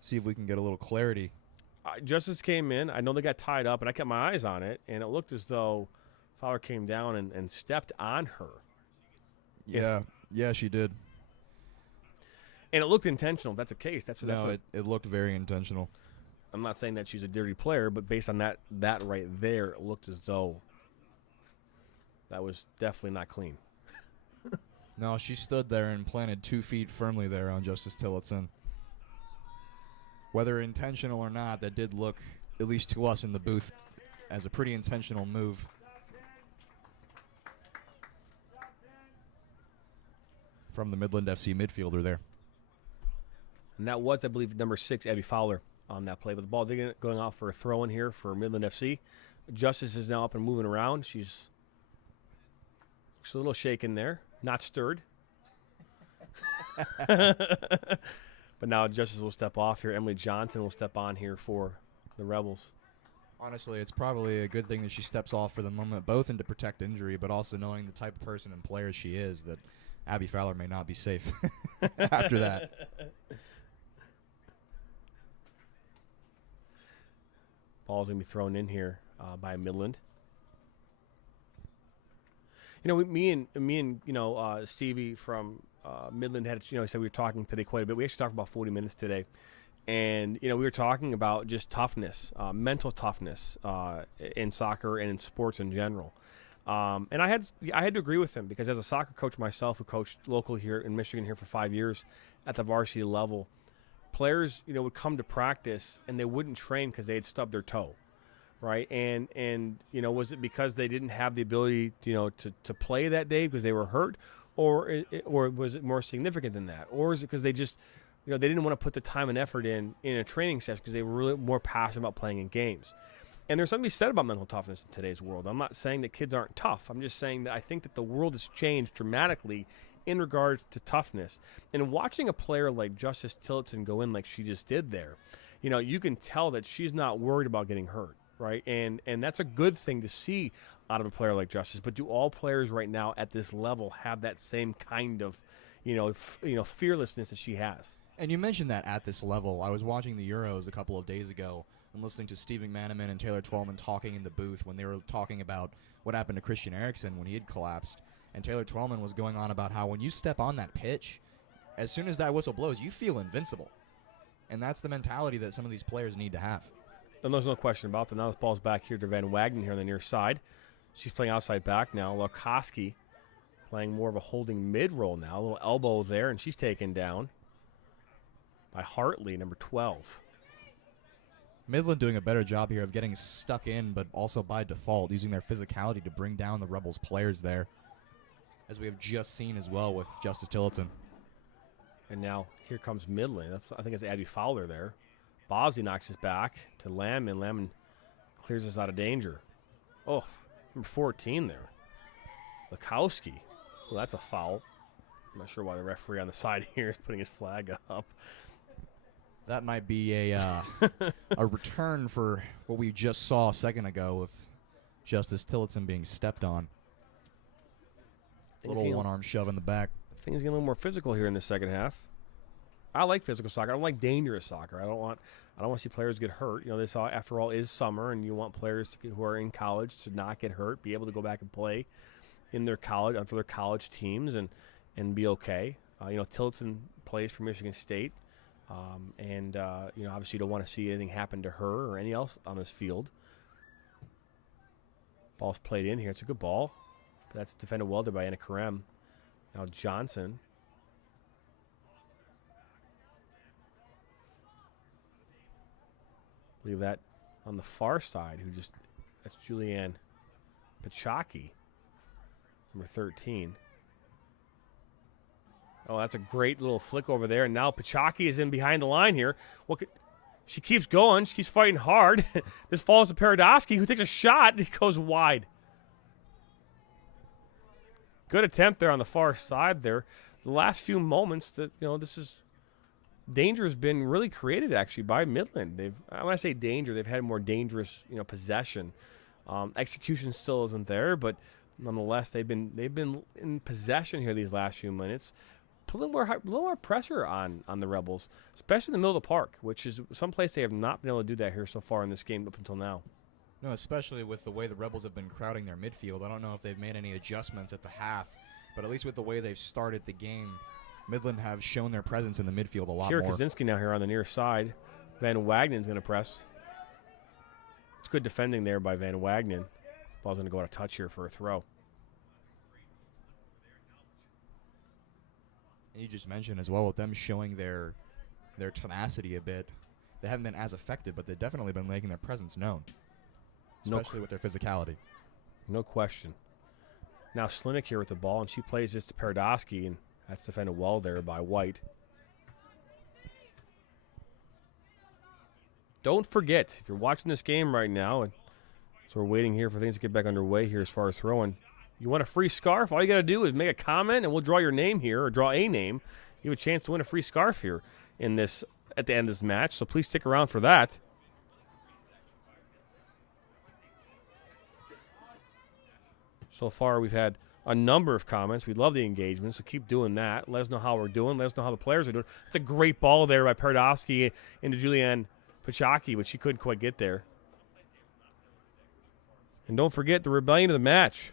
See if we can get a little clarity. Justice came in. I know they got tied up, and I kept my eyes on it, and it looked as though Fowler came down and stepped on her. Yeah, she did. And it looked intentional. That's a case. It looked very intentional. I'm not saying that she's a dirty player, but based on that right there, it looked as though that was definitely not clean. No, she stood there and planted 2 feet firmly there on Justice Tillotson. Whether intentional or not, that did look, at least to us in the booth, as a pretty intentional move. From the Midland FC midfielder there. And that was, I believe, number 6, Abby Fowler, on that play. But the ball going off for a throw-in here for Midland FC. Justice is now up and moving around. She's looks a little shaken there. Not stirred. But now Justice will step off here. Emily Johnson will step on here for the Rebels. Honestly, it's probably a good thing that she steps off for the moment, both in to protect injury, but also knowing the type of person and player she is, that Abby Fowler may not be safe after that. Ball's going to be thrown in here by Midland. You know, me and Stevie from Midland had, said we were talking today quite a bit. We actually talked about 40 minutes today. And, we were talking about just toughness, mental toughness in soccer and in sports in general. And I had to agree with him because as a soccer coach myself, who coached locally here in Michigan here for 5 years at the varsity level, players, would come to practice and they wouldn't train because they had stubbed their toe, right? And was it because they didn't have the ability, to play that day because they were hurt, or was it more significant than that, or is it because they just, they didn't want to put the time and effort in a training session because they were really more passionate about playing in games? And there's something to be said about mental toughness in today's world. I'm not saying that kids aren't tough. I'm just saying that I think that the world has changed dramatically in regards to toughness. And watching a player like Justice Tillotson go in like she just did there, you can tell that she's not worried about getting hurt, right? And that's a good thing to see out of a player like Justice. But do all players right now at this level have that same kind of, fearlessness that she has? And you mentioned that at this level. I was watching the Euros a couple of days ago and listening to Steve McManaman and Taylor Twellman talking in the booth when they were talking about what happened to Christian Eriksen when he had collapsed. And Taylor Twellman was going on about how when you step on that pitch, as soon as that whistle blows, you feel invincible. And that's the mentality that some of these players need to have. And there's no question about that. Now this ball's back here to Van Wagenen here on the near side. She's playing outside back now. Lukowski playing more of a holding mid role now. A little elbow there, and she's taken down by Hartley, number 12. Midland doing a better job here of getting stuck in, but also by default, using their physicality to bring down the Rebels players there, as we have just seen as well with Justice Tillotson. And now here comes Midland. I think it's Abby Fowler there. Bosley knocks us back to Lamman. Lamman clears us out of danger. Oh, number 14 there. Lukowski. Well, that's a foul. I'm not sure why the referee on the side here is putting his flag up. That might be a return for what we just saw a second ago with Justice Tillotson being stepped on. A little one-arm shove in the back. Things getting a little more physical here in the second half. I like physical soccer. I don't like dangerous soccer. I don't want to see players get hurt. This, after all, is summer, and you want players who are in college to not get hurt, be able to go back and play in their college for their college teams and be okay. Tillotson plays for Michigan State. Obviously you don't want to see anything happen to her or any else on this field. Ball's played in here. It's a good ball. But that's defended well there by Anna Karem. Now Johnson. Leave that on the far side. That's Julianne Pachaki, number 13. Oh, that's a great little flick over there. And now Pachaki is in behind the line here. She keeps going. She keeps fighting hard. This falls to Paradowski, who takes a shot. It goes wide. Good attempt there on the far side there. The last few moments that, danger has been really created actually by Midland. When I say danger, they've had more dangerous, possession. Execution still isn't there, but nonetheless, they've been in possession here these last few minutes. Put a little more pressure on the Rebels, especially in the middle of the park, which is someplace they have not been able to do that here so far in this game up until now. No, especially with the way the Rebels have been crowding their midfield. I don't know if they've made any adjustments at the half, but at least with the way they've started the game, Midland have shown their presence in the midfield a lot more. Kaczynski now here on the near side. Van Wagenen's going to press. It's good defending there by Van Wagenen. Ball's going to go out of touch here for a throw. And you just mentioned as well with them showing their tenacity a bit. They haven't been as effective, but they've definitely been making their presence known, especially with their physicality. No question. Now Slinick here with the ball, and she plays this to Paradowski, and that's defended well there by White. Don't forget, if you're watching this game right now, and so we're waiting here for things to get back underway here as far as throwing, you want a free scarf, all you got to do is make a comment, and we'll draw your name here, or draw a name. You have a chance to win a free scarf here at the end of this match, so please stick around for that. So far, we've had a number of comments. We love the engagement, so keep doing that. Let us know how we're doing. Let us know how the players are doing. It's a great ball there by Paradowski into Julianne Pachaki, but she couldn't quite get there. And don't forget the rebellion of the match.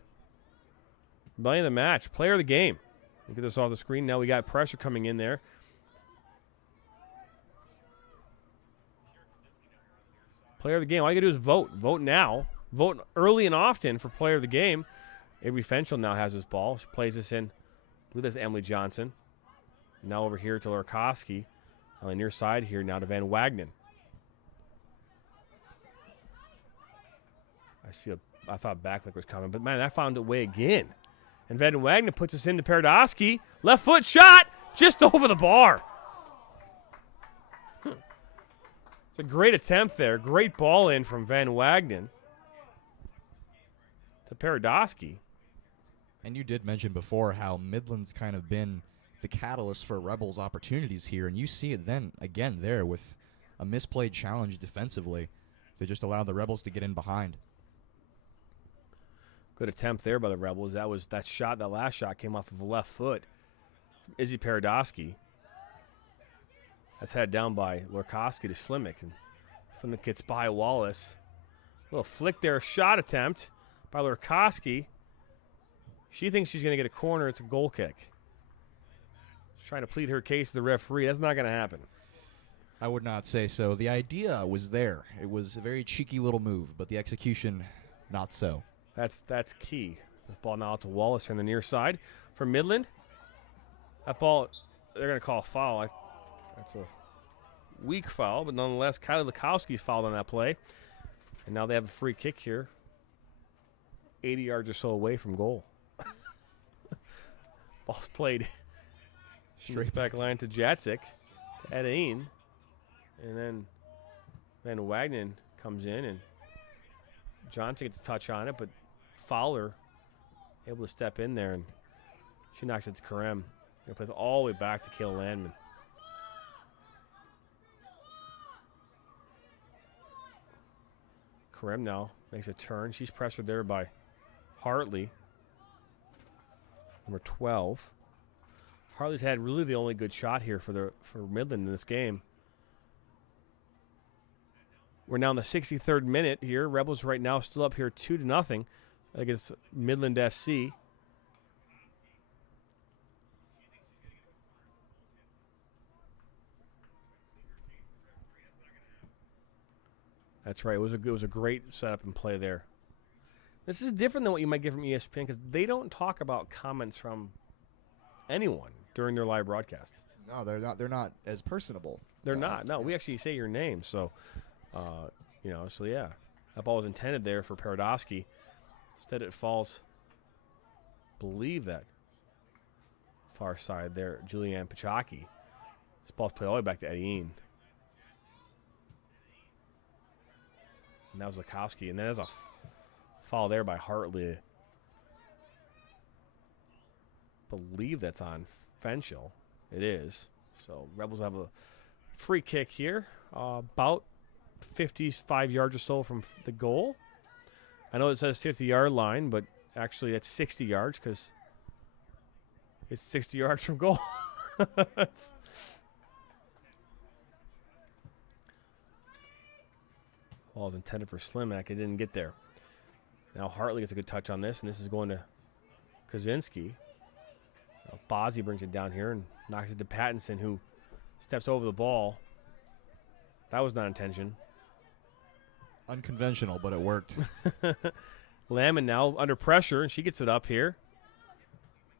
Rebellion of the match. Player of the game. We'll get this off the screen. Now we got pressure coming in there. Player of the game. All you got to do is vote. Vote now. Vote early and often for player of the game. Avery Fenchel now has his ball. She plays this in. I believe that's Emily Johnson. Now over here to Lurkowski. On the near side here now to Van Wagenen. I thought Backlick was coming, but man, I found a way again. And Van Wagenen puts us into Paradowski. Left foot shot just over the bar. It's a great attempt there. Great ball in from Van Wagenen to Paradowski. And you did mention before how Midland's kind of been the catalyst for Rebels' opportunities here, and you see it then again there with a misplayed challenge defensively. They just allowed the Rebels to get in behind. Good attempt there by the Rebels. That last shot came off of the left foot from Izzy Paradosky. That's headed down by Lurkowski to Slimek. And Slimek gets by Wallace. Little flick there, shot attempt by Lurkowski. She thinks she's going to get a corner. It's a goal kick. She's trying to plead her case to the referee. That's not going to happen. I would not say so. The idea was there. It was a very cheeky little move, but the execution, not so. That's key. This ball now out to Wallace here on the near side for Midland. That ball, they're going to call a foul. That's a weak foul, but nonetheless, Kylie Lukowski's fouled on that play. And now they have a free kick here, 80 yards or so away from goal. Ball's played straight back line to Jacek, to Edine. And then Van Wagenen comes in, and Johnson gets a touch on it, but Fowler able to step in there, and she knocks it to Karem. It plays all the way back to Kayla Landman. Karem now makes a turn. She's pressured there by Hartley, number 12. Hartley's had really the only good shot here for Midland in this game. We're now in the 63rd minute here. Rebels right now still up here 2-0 against Midland FC. That's right. It was a great setup and play there. This is different than what you might get from ESPN because they don't talk about comments from anyone during their live broadcasts. No, they're not. They're not as personable. They're not. No, we actually say your name. So, so yeah, that ball was intended there for Paradosky. Instead, it falls. Believe that far side there, Julianne Pachaki. This ball's played all the way back to Edine. And that was Lukowski. And then there's a foul there by Hartley. Believe that's on Fenchel. It is. So Rebels have a free kick here. About 55 yards or so from the goal. I know it says 50-yard line, but actually that's 60 yards because it's 60 yards from goal. Ball was intended for Slimek. It didn't get there. Now Hartley gets a good touch on this, and this is going to Kaczynski. Now Bozzi brings it down here and knocks it to Pattinson, who steps over the ball. That was not intention. Unconventional, but it worked. Lamon now under pressure, and she gets it up here.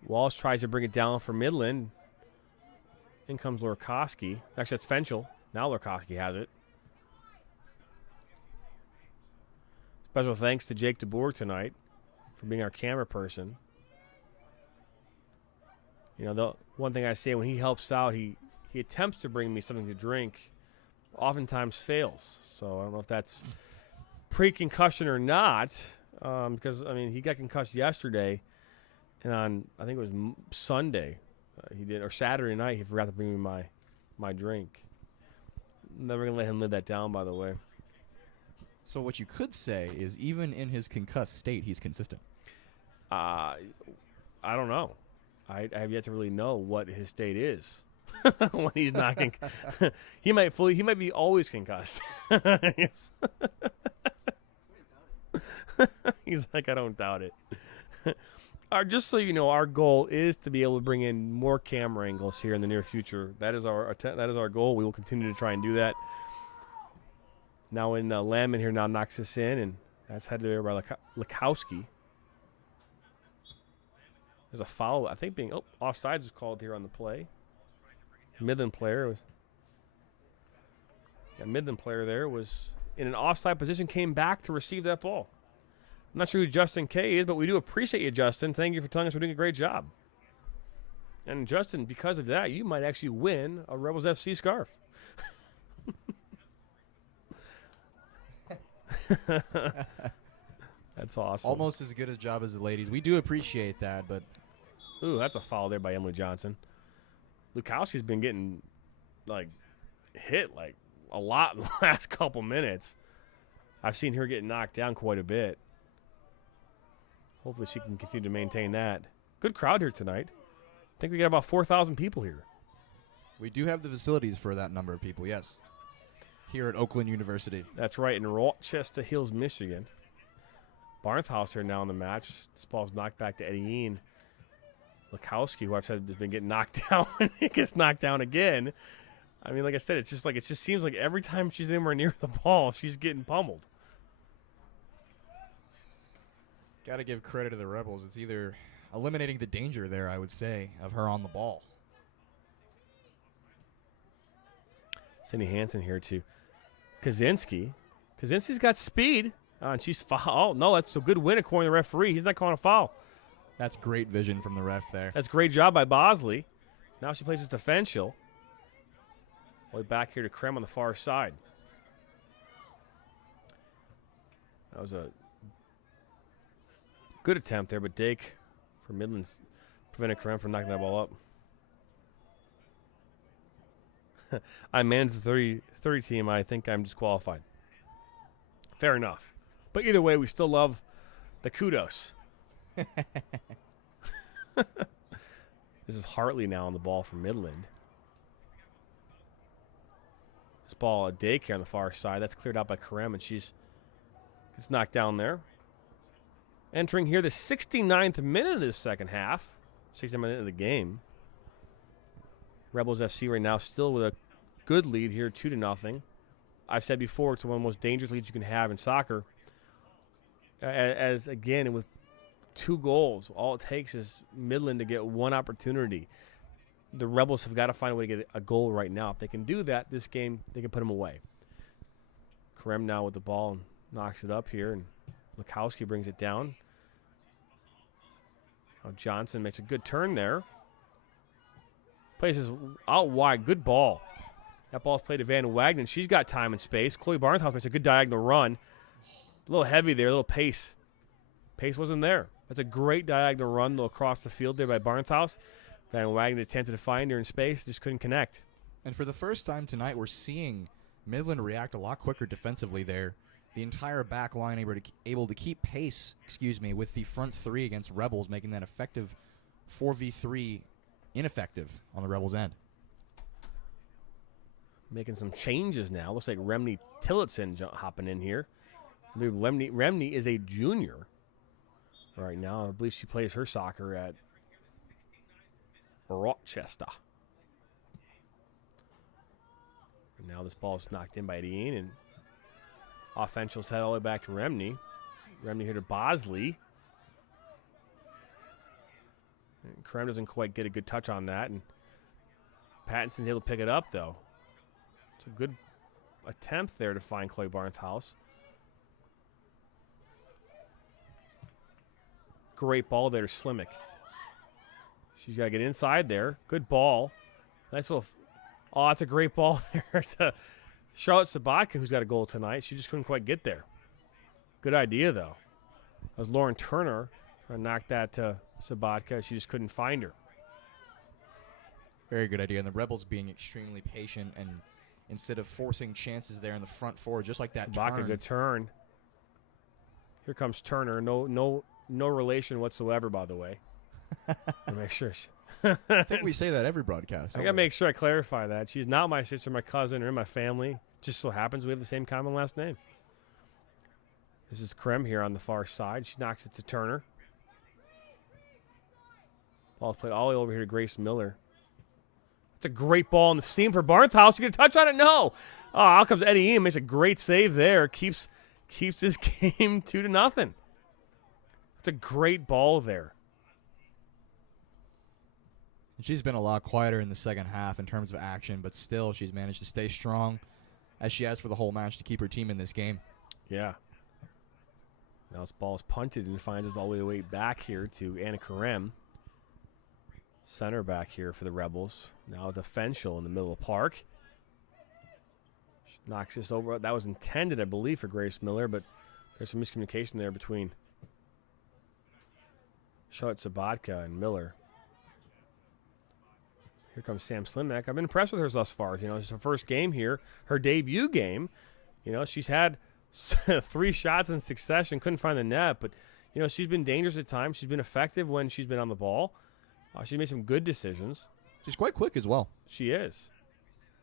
Walsh tries to bring it down for Midland. In comes Lurkowski. Actually, that's Fenchel. Now Lurkowski has it. Special thanks to Jake DeBoer tonight for being our camera person. You know, the one thing I say when he helps out, he attempts to bring me something to drink, oftentimes fails. So I don't know if that's pre-concussion or not, because, I mean, he got concussed yesterday, and on, I think it was Sunday, he did, or Saturday night, he forgot to bring me my drink. Never going to let him live that down, by the way. So what you could say is even in his concussed state, he's consistent. I don't know. I have yet to really know what his state is when he's not he might be always concussed. He's like, I don't doubt it. Just so you know, our goal is to be able to bring in more camera angles here in the near future. That is our goal. We will continue to try and do that. Now in Lamon here now knocks us in, and that's headed there by Lukowski. There's a foul, I think, offsides was called here on the play. Midland player there was in an offside position, came back to receive that ball. I'm not sure who Justin K is, but we do appreciate you, Justin. Thank you for telling us we're doing a great job. And Justin, because of that, you might actually win a Rebels FC scarf. That's awesome. Almost as good a job as the ladies. We do appreciate that, but ooh, that's a foul there by Emily Johnson. Lukowski's been getting hit a lot in the last couple minutes. I've seen her get knocked down quite a bit. Hopefully she can continue to maintain that. Good crowd here tonight. I think we got about 4,000 people here. We do have the facilities for that number of people, yes. Here at Oakland University. That's right, in Rochester Hills, Michigan. Barnhouse here now in the match. This ball's knocked back to Eddie Ian. Lukowski, who I've said has been getting knocked down, he gets knocked down again. I mean, like I said, it just seems like every time she's anywhere near the ball, she's getting pummeled. Got to give credit to the Rebels. It's either eliminating the danger there, I would say, of her on the ball. Cindy Hansen here to Kaczynski. Kaczynski's got speed. And she's foul. Oh, no, that's a good win according to the referee. He's not calling a foul. That's great vision from the ref there. That's a great job by Bosley. Now she plays this defensial. Way back here to Krem on the far side. That was a good attempt there, but Dake for Midlands prevented Krem from knocking that ball up. I managed the 30 team. I think I'm disqualified. Fair enough. But either way, we still love the kudos. This is Hartley now on the ball for Midland. This ball, a daycare on the far side. That's cleared out by Karem, and gets knocked down there. Entering here the 69th minute of this second half. 69th minute of the game. Rebels FC right now still with a good lead here, 2-0. I've said before, it's one of the most dangerous leads you can have in soccer. As again, with 2 goals, all it takes is Midland to get one opportunity. The Rebels have got to find a way to get a goal right now. If they can do that, this game, they can put them away. Karem now with the ball and knocks it up here, and Lukowski brings it down. Now Johnson makes a good turn there. Places out wide. Good ball. That ball's played to Van Wagner. She's got time and space. Chloe Barnhouse makes a good diagonal run. A little heavy there, a little pace. Pace wasn't there. That's a great diagonal run across the field there by Barnhouse. Van Wagner attempted to find her in space, just couldn't connect. And for the first time tonight, we're seeing Midland react a lot quicker defensively there. The entire back line able to keep pace, with the front 3 against Rebels, making that effective 4v3 ineffective on the Rebels' end. Making some changes now. Looks like Remney Tillotson hopping in here. I believe Remney is a junior right now. I believe she plays her soccer at Rochester. And now this ball is knocked in by Dean, and offensials head all the way back to Remney. Remney here to Bosley. And Krem doesn't quite get a good touch on that, and Pattinson's able to pick it up, though. It's a good attempt there to find Chloe Barnhouse. Great ball there to Slimmick. She's got to get inside there. Good ball. Nice little. Oh, that's a great ball there to Charlotte Sabatka, who's got a goal tonight. She just couldn't quite get there. Good idea, though. That was Lauren Turner trying to knock that to Sabatka. She just couldn't find her. Very good idea. And the Rebels being extremely patient, and instead of forcing chances there in the front 4, just like that Sabatka, turn. good turn. Here comes Turner. No relation whatsoever, by the way. Make sure. I think we say that every broadcast. I got to make sure I clarify that. She's not my sister, my cousin, or in my family. Just so happens we have the same common last name. This is Krem here on the far side. She knocks it to Turner. Ball's played all the way over here to Grace Miller. It's a great ball in the seam for Barnhouse. You get a touch on it? No. Oh, out comes Eddie Ian. Makes a great save there. Keeps this game 2-0. It's a great ball there. She's been a lot quieter in the second half in terms of action, but still she's managed to stay strong, as she has for the whole match, to keep her team in this game. Yeah. Now this ball is punted and finds us all the way back here to Anna Karem. Center back here for the Rebels. Now a defensial in the middle of the park. She knocks this over. That was intended, I believe, for Grace Miller, but there's some miscommunication there between Charlotte Sabatka and Miller. Here comes Sam Slimnak. I've been impressed with her thus far. It's her first game here, her debut game. She's had 3 shots in succession, couldn't find the net, but You know, she's been dangerous at times. She's been effective when she's been on the ball. She's made some good decisions. She's quite quick as well. She is.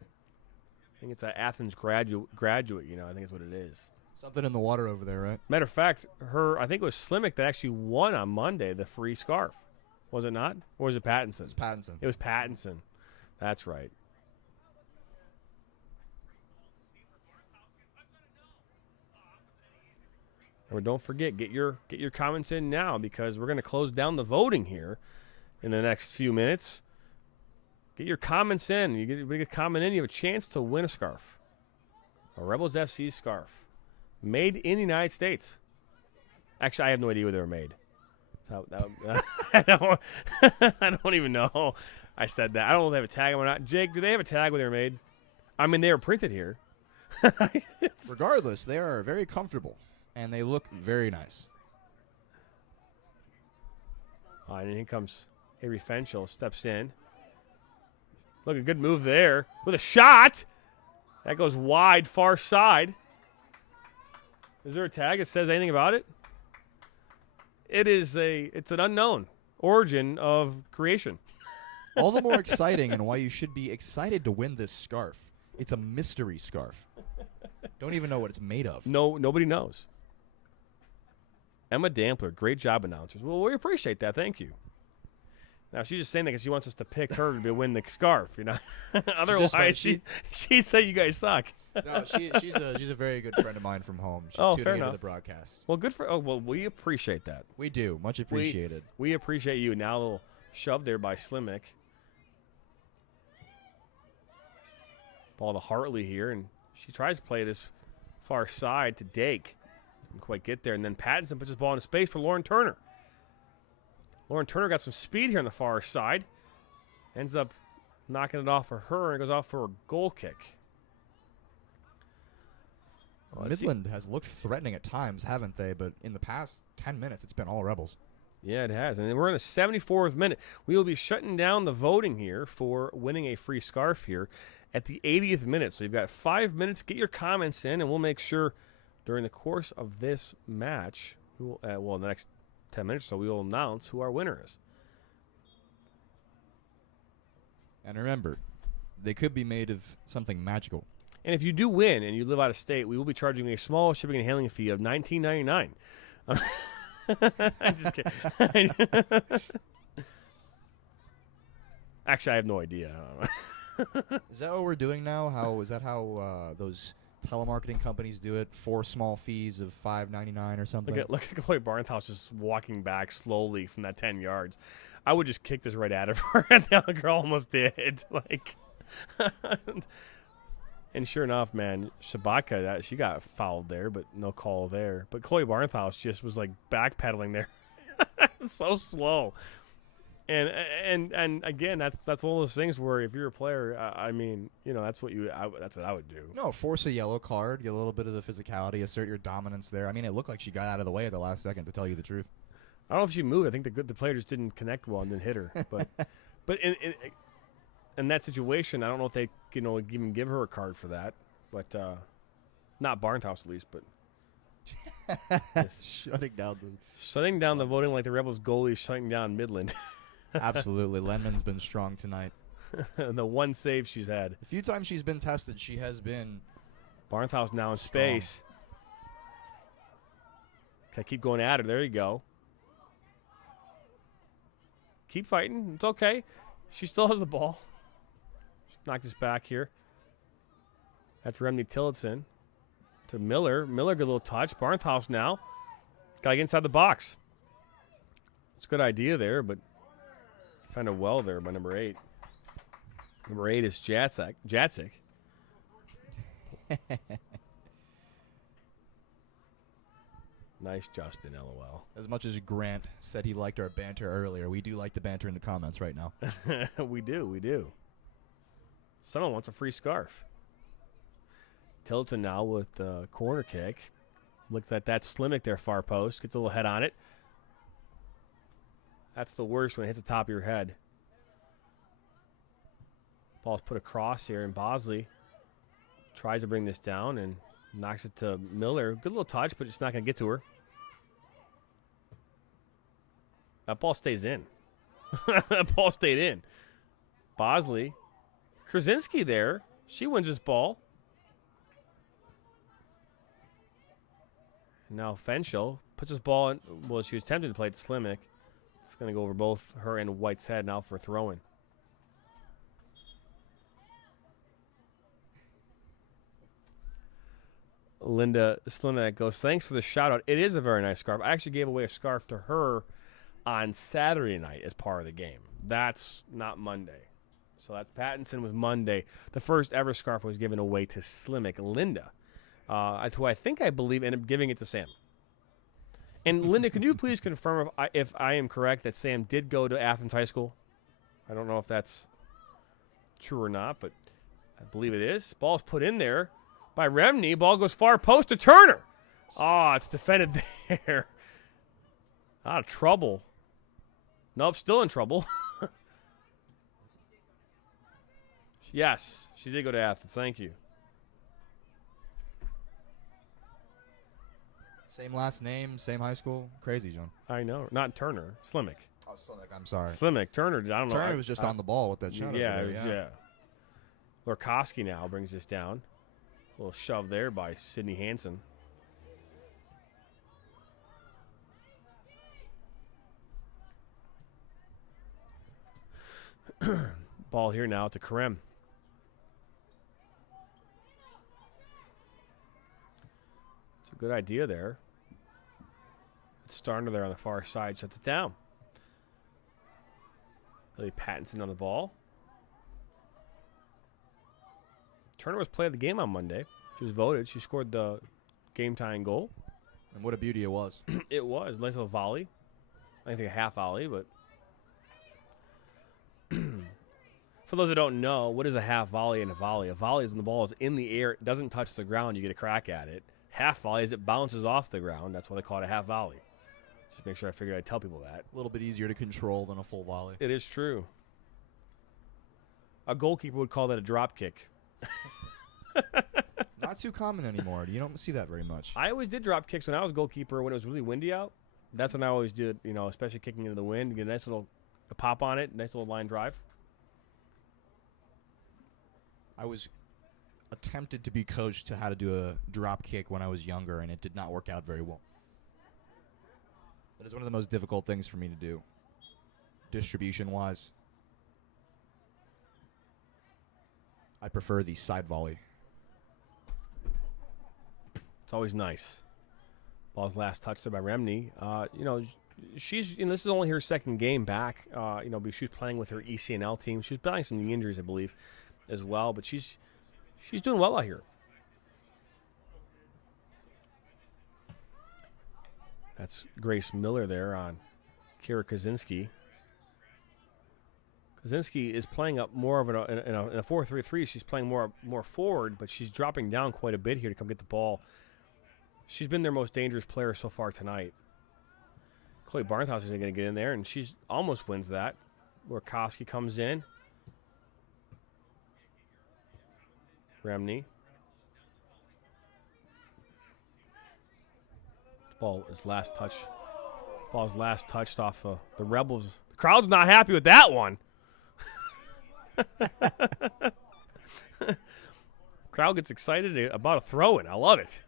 I think it's an Athens graduate, you know. I think it's what it is. Something in the water over there, right? Matter of fact, I think it was Slimmick that actually won on Monday the free scarf. Was it not? Or was it Pattinson? It's Pattinson. It was Pattinson. That's right. And don't forget, get your comments in now because we're going to close down the voting here in the next few minutes. Get your comments in. You get a comment in, you have a chance to win a scarf. A Rebels FC scarf. Made in the United States. Actually, I have no idea where they were made. I don't even know. I said that. I don't know if they have a tag or not. Jake, do they have a tag where they were made? I mean, they were printed here. Regardless, they are very comfortable, and they look very nice. All right, and here comes Avery Fenchel, steps in. Look, a good move there with a shot. That goes wide, far side. Is there a tag that says anything about it? It's an unknown origin of creation. All the more exciting and why you should be excited to win this scarf. It's a mystery scarf. Don't even know what it's made of. No, nobody knows. Emma Dampler, great job, announcers. Well, we appreciate that. Thank you. Now, she's just saying that because she wants us to pick her to win the scarf, you know. Otherwise, she said you guys suck. No, she's a very good friend of mine from home. She's fair tuning enough. into the broadcast. Well, good for. Oh, well, we appreciate that. We do. Much appreciated. We appreciate you. Now a little shove there by Slimmick. Ball to Hartley here, and she tries to play this far side to Dake. Didn't quite get there, and then Pattinson puts his ball into space for Lauren Turner. Lauren Turner got some speed here on the far side. Ends up knocking it off for her, and it goes off for a goal kick. Well, Midland has looked threatening at times, haven't they? But in the past 10 minutes, it's been all Rebels. Yeah, it has. And we're in a 74th minute. We will be shutting down the voting here for winning a free scarf here at the 80th minute. So you've got 5 minutes. Get your comments in, and we'll make sure during the course of this match, in the next 10 minutes or so, we will announce who our winner is. And remember, they could be made of something magical. And if you do win and you live out of state, we will be charging a small shipping and handling fee of $19.99. I'm just kidding. Actually, I have no idea. Is that what we're doing now? Is that how those telemarketing companies do it? 4 small fees of $5.99 or something? Look at Chloe Barnhouse just walking back slowly from that 10 yards. I would just kick this right at her, and the other girl almost did. And sure enough, man, Shabaka, she got fouled there, but no call there. But Chloe Barnhouse just was like backpedaling there, so slow. And again, that's one of those things where if you're a player, I mean, you know, that's what I would do. No, force a yellow card, get a little bit of the physicality, assert your dominance there. I mean, it looked like she got out of the way at the last second, to tell you the truth. I don't know if she moved. I think the player just didn't connect well and didn't hit her. But in that situation, I don't know if they even give her a card for that. But not Barnhouse at least. But shutting down the voting like the Rebels goalie shutting down Midland. Absolutely. Lenman's been strong tonight. The one save she's had. The few times she's been tested, she has been Barnhouse now in strong. space. Okay, keep going at her. There you go. Keep fighting. It's okay. She still has the ball. Knocked us back here. That's Remney Tillotson to Miller. Miller, good little touch. Barnhouse now. Got to get inside the box. It's a good idea there, but found it well there by number 8. Number 8 is Jacek. Nice, Justin, LOL. As much as Grant said he liked our banter earlier, we do like the banter in the comments right now. We do. Someone wants a free scarf. Tillotson now with the corner kick. Looks at that Slimmick there, far post. Gets a little head on it. That's the worst when it hits the top of your head. Ball's put across here, and Bosley tries to bring this down and knocks it to Miller. Good little touch, but it's not going to get to her. That ball stays in. That ball stayed in. Bosley. Krasinski there. She wins this ball. And now Fenchel puts his ball in. Well, she was tempted to play it to Slimek. It's going to go over both her and White's head now for a throw-in. Linda Slimek goes, thanks for the shout-out. It is a very nice scarf. I actually gave away a scarf to her on Saturday night as part of the game. That's not Monday. So that Pattinson was Monday. The first ever scarf was given away to Slimek Linda, who I believe ended up giving it to Sam. And Linda, can you please confirm if I am correct that Sam did go to Athens High School? I don't know if that's true or not, but I believe it is. Ball's put in there by Remney. Ball goes far post to Turner. Oh, it's defended there. Out of trouble. Nope, still in trouble. Yes, she did go to Athens. Thank you. Same last name, same high school. Crazy, John. I know. Not Turner. Slimek. Oh, Slimek. I'm sorry. Slimek. Turner. I don't know. Turner was just on the ball with that shot. Yeah, yeah. Lurkowski now brings this down. A little shove there by Sydney Hansen. Ball here now to Karem. It's a good idea there. Starner there on the far side shuts it down. Billy Pattinson on the ball. Turner was player of the game on Monday. She was voted. She scored the game-tying goal. And what a beauty it was. It was. Nice little volley. I think a half volley, but for those that don't know, what is a half volley and a volley? A volley is when the ball is in the air, it doesn't touch the ground, you get a crack at it. Half volley is it bounces off the ground. That's why they call it a half volley. Just make sure I figured I'd tell people that. A little bit easier to control than a full volley. It is true. A goalkeeper would call that a drop kick. Not too common anymore. You don't see that very much. I always did drop kicks when I was goalkeeper when it was really windy out. That's when I always did, especially kicking into the wind. Get a nice little pop on it, nice little line drive. I was attempted to be coached to how to do a drop kick when I was younger, and it did not work out very well. That is one of the most difficult things for me to do, distribution-wise. I prefer the side volley. It's always nice. Ball's last touched by Remney. She's this is only her second game back. She was playing with her ECNL team. She was battling some knee injuries, I believe, as well. But she's doing well out here. That's Grace Miller there on Kira Kaczynski. Kaczynski is playing up more of in a 4-3-3. She's playing more forward, but she's dropping down quite a bit here to come get the ball. She's been their most dangerous player so far tonight. Chloe Barnhouse is going to get in there, and she almost wins that. Lurkowski comes in. Remney. Ball's last touched off the Rebels. The crowd's not happy with that one. Crowd gets excited about a throw-in. I love it.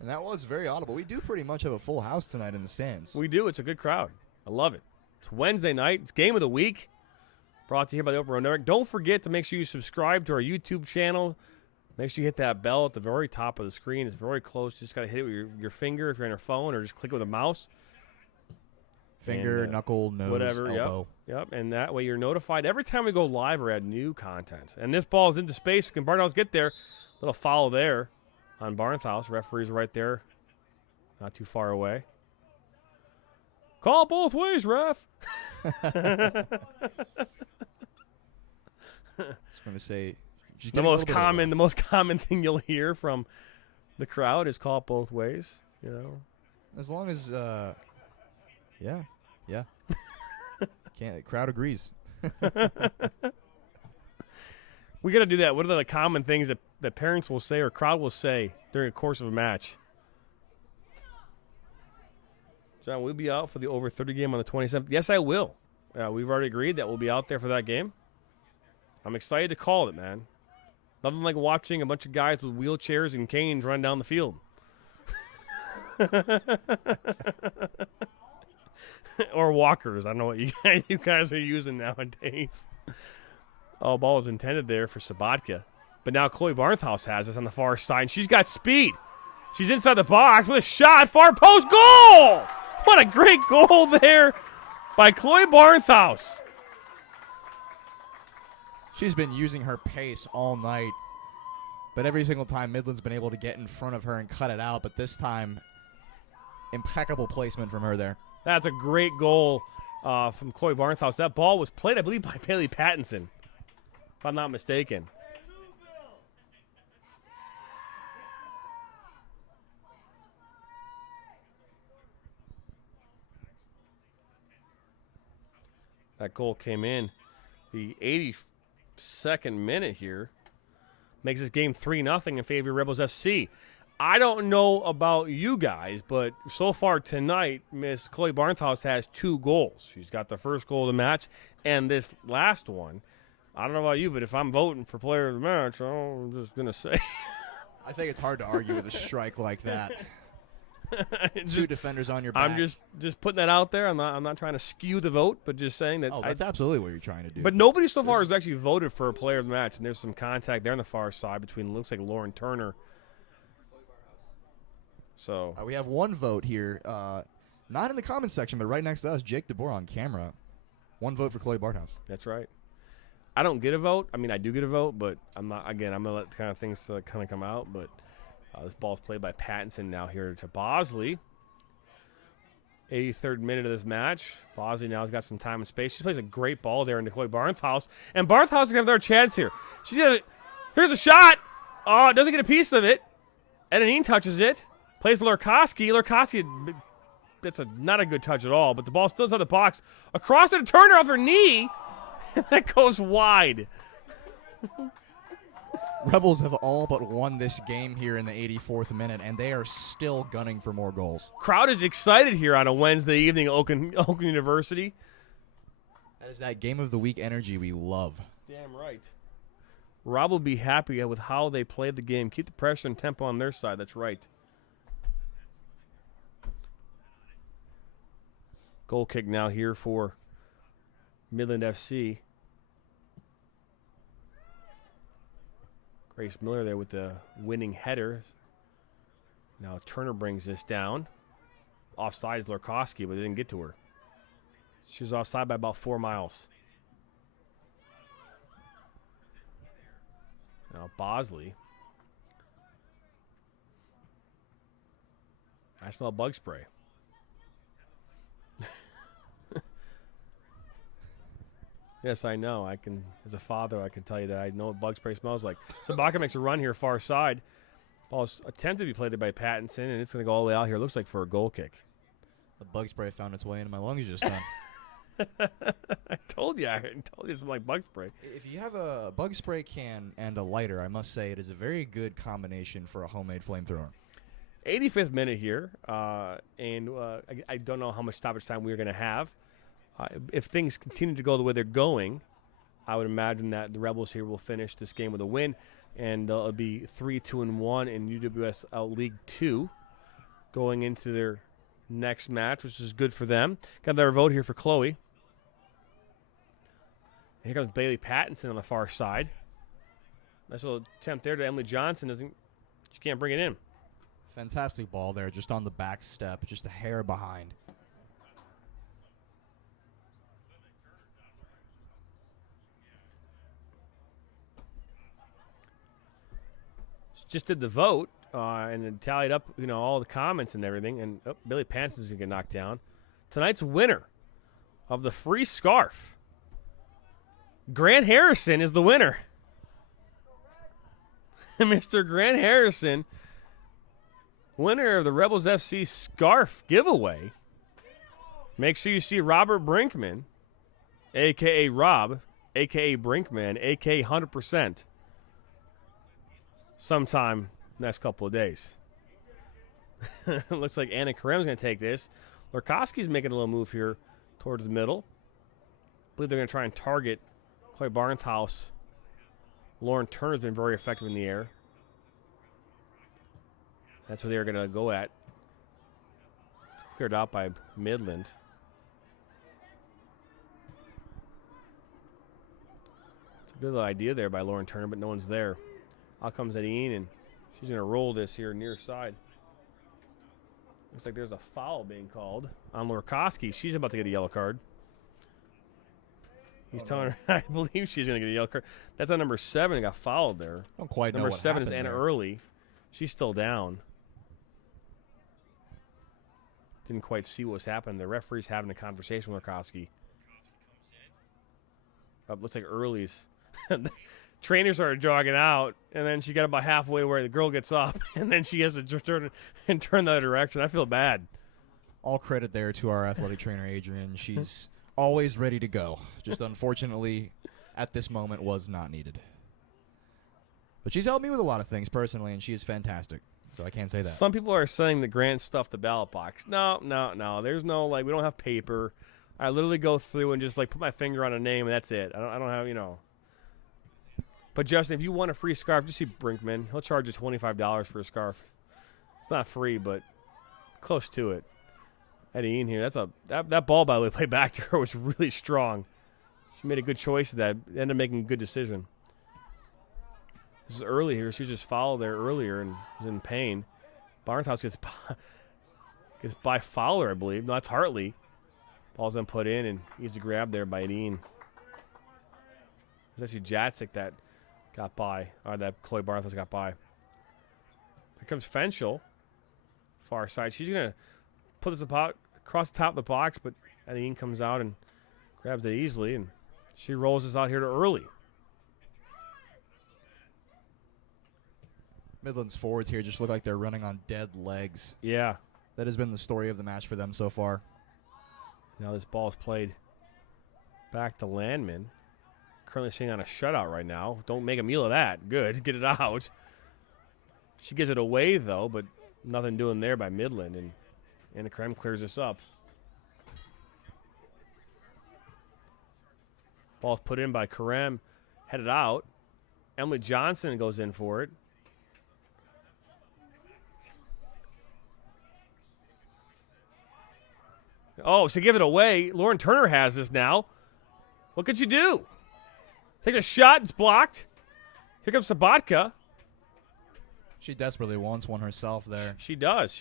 And that was very audible. We do pretty much have a full house tonight in the stands. We do. It's a good crowd. I love it. It's Wednesday night. It's Game of the Week. Brought to you by the Open Road Network. Don't forget to make sure you subscribe to our YouTube channel. Make sure you hit that bell at the very top of the screen. It's very close. You just got to hit it with your finger if you're on your phone, or just click it with a mouse. Finger, knuckle, nose, whatever, elbow. Yep. And that way you're notified every time we go live or add new content. And this ball is into space. Can Barnhouse get there? Little foul there on Barnhouse. Referee's right there. Not too far away. Call both ways, ref. I was going to say, the most common thing you'll hear from the crowd is call it both ways. As long as, yeah. Crowd agrees. We got to do that. What are the common things that parents will say or crowd will say during the course of a match? John, we'll be out for the over 30 game on the 27th. Yes, I will. We've already agreed that we'll be out there for that game. I'm excited to call it, man. Nothing like watching a bunch of guys with wheelchairs and canes run down the field. Or walkers. I don't know what you guys are using nowadays. Oh, ball was intended there for Sabatka. But now Chloe Barnhouse has us on the far side, and she's got speed. She's inside the box with a shot, far post, goal! What a great goal there by Chloe Barnhouse. She's been using her pace all night, but every single time Midland's been able to get in front of her and cut it out, but this time, impeccable placement from her there. That's a great goal from Chloe Barnhouse. That ball was played, I believe, by Bailey Pattinson, if I'm not mistaken. That goal came in the 82nd minute here. Makes this game 3-0 in favor of Rebels FC. I don't know about you guys, but so far tonight, Miss Chloe Barnhouse has 2 goals. She's got the first goal of the match and this last one. I don't know about you, but if I'm voting for player of the match, I'm just going to say. I think it's hard to argue with a strike like that. 2 defenders on your back. I'm just putting that out there. I'm not trying to skew the vote, but just saying that. Oh, that's absolutely what you're trying to do. But nobody so far has actually voted for a player of the match, and there's some contact there on the far side between, looks like, Lauren Turner. So we have 1 vote here, not in the comments section, but right next to us, Jake DeBoer on camera. 1 vote for Chloe Barnhouse. That's right. I don't get a vote. I mean, I do get a vote, but I'm not. Again, I'm gonna let kind of things kind of come out, but. This ball's played by Pattinson now here to Bosley. 83rd minute of this match. Bosley now has got some time and space. She plays a great ball there into Chloe Barnhouse. And Barnhouse is going to have their chance here. Here's a shot. Oh, doesn't get a piece of it. Edenine touches it. Plays Lurkowski. Lurkowski, that's not a good touch at all, but the ball still inside the box. Across it to Turner off her knee. And that goes wide. Rebels have all but won this game here in the 84th minute, and they are still gunning for more goals. Crowd is excited here on a Wednesday evening at Oakland University. That is that game of the week energy we love. Damn right. Rob will be happy with how they played the game. Keep the pressure and tempo on their side. That's right. Goal kick now here for Midland FC. Grace Miller there with the winning header. Now Turner brings this down. Offside is Lurkowski, but it didn't get to her. She was offside by about 4 miles. Now Bosley. I smell bug spray. Yes, I know. I can, as a father, I can tell you that I know what bug spray smells like. Sabaka makes a run here far side. Ball's attempted to be played by Pattinson, and it's going to go all the way out here. Looks like for a goal kick. The bug spray found its way into my lungs just then. I told you it's like bug spray. If you have a bug spray can and a lighter, I must say it is a very good combination for a homemade flamethrower. 85th minute here, and I don't know how much stoppage time we're going to have. If things continue to go the way they're going, I would imagine that the Rebels here will finish this game with a win, and it'll be 3-2-1 in UWS League 2 going into their next match, which is good for them. Got their vote here for Chloe. Here comes Bailey Pattinson on the far side. Nice little attempt there to Emily Johnson. She can't bring it in. Fantastic ball there, just on the back step, just a hair behind. Just did the vote and then tallied up, all the comments and everything. And Billy Panson's going to get knocked down. Tonight's winner of the free scarf, Grant Harrison, is the winner. Mr. Grant Harrison, winner of the Rebels FC scarf giveaway. Make sure you see Robert Brinkman, a.k.a. Rob, a.k.a. Brinkman, a.k.a. 100%. Sometime next couple of days. Looks like Anna Karem's going to take this. Lurkowski's making a little move here towards the middle. I believe they're going to try and target Clay Barnhouse. Lauren Turner's been very effective in the air. That's what they're going to go at. It's cleared out by Midland. It's a good little idea there by Lauren Turner, but no one's there. Out comes Edine, and she's going to roll this here near side. Looks like there's a foul being called on Lurkowski. She's about to get a yellow card. He's telling her, I believe she's going to get a yellow card. That's on number 7 that got fouled there. Don't quite know Number what 7 is happened Anna there. Early. She's still down. Didn't quite see what was happening. The referee's having a conversation with Lurkowski. Looks like Early's. Trainer started jogging out, and then she got about halfway where the girl gets up, and then she has to turn the other direction. I feel bad. All credit there to our athletic trainer, Adrian. She's always ready to go. Just unfortunately, at this moment, was not needed. But she's helped me with a lot of things personally, and she is fantastic. So I can't say that. Some people are saying that Grant stuffed the ballot box. No. There's no, we don't have paper. I literally go through and just, put my finger on a name, and that's it. I don't have, But, Justin, if you want a free scarf, just see Brinkman. He'll charge you $25 for a scarf. It's not free, but close to it. Eddie in here. That ball, by the way, played back to her was really strong. She made a good choice of that. Ended up making a good decision. This is early here. She just fouled there earlier and was in pain. Barnhouse gets by Fowler, I believe. No, that's Hartley. Ball's then put in and easy grab there by Edine. It was actually Jatzik that got by, or that Chloe Barnhouse got by. Here comes Fenchel. Far side. She's going to put this across the top of the box, but Edine comes out and grabs it easily, and she rolls this out here to Early. Midland's forwards here just look like they're running on dead legs. Yeah. That has been the story of the match for them so far. Now this ball is played back to Landman. Currently sitting on a shutout right now. Don't make a meal of that. Good. Get it out. She gives it away, though, but nothing doing there by Midland. And Anna Krem clears this up. Ball's put in by Karem. Headed out. Emily Johnson goes in for it. Oh, so give it away. Lauren Turner has this now. What could you do? Take a shot. It's blocked. Here comes Sabatka. She desperately wants one herself there. She does.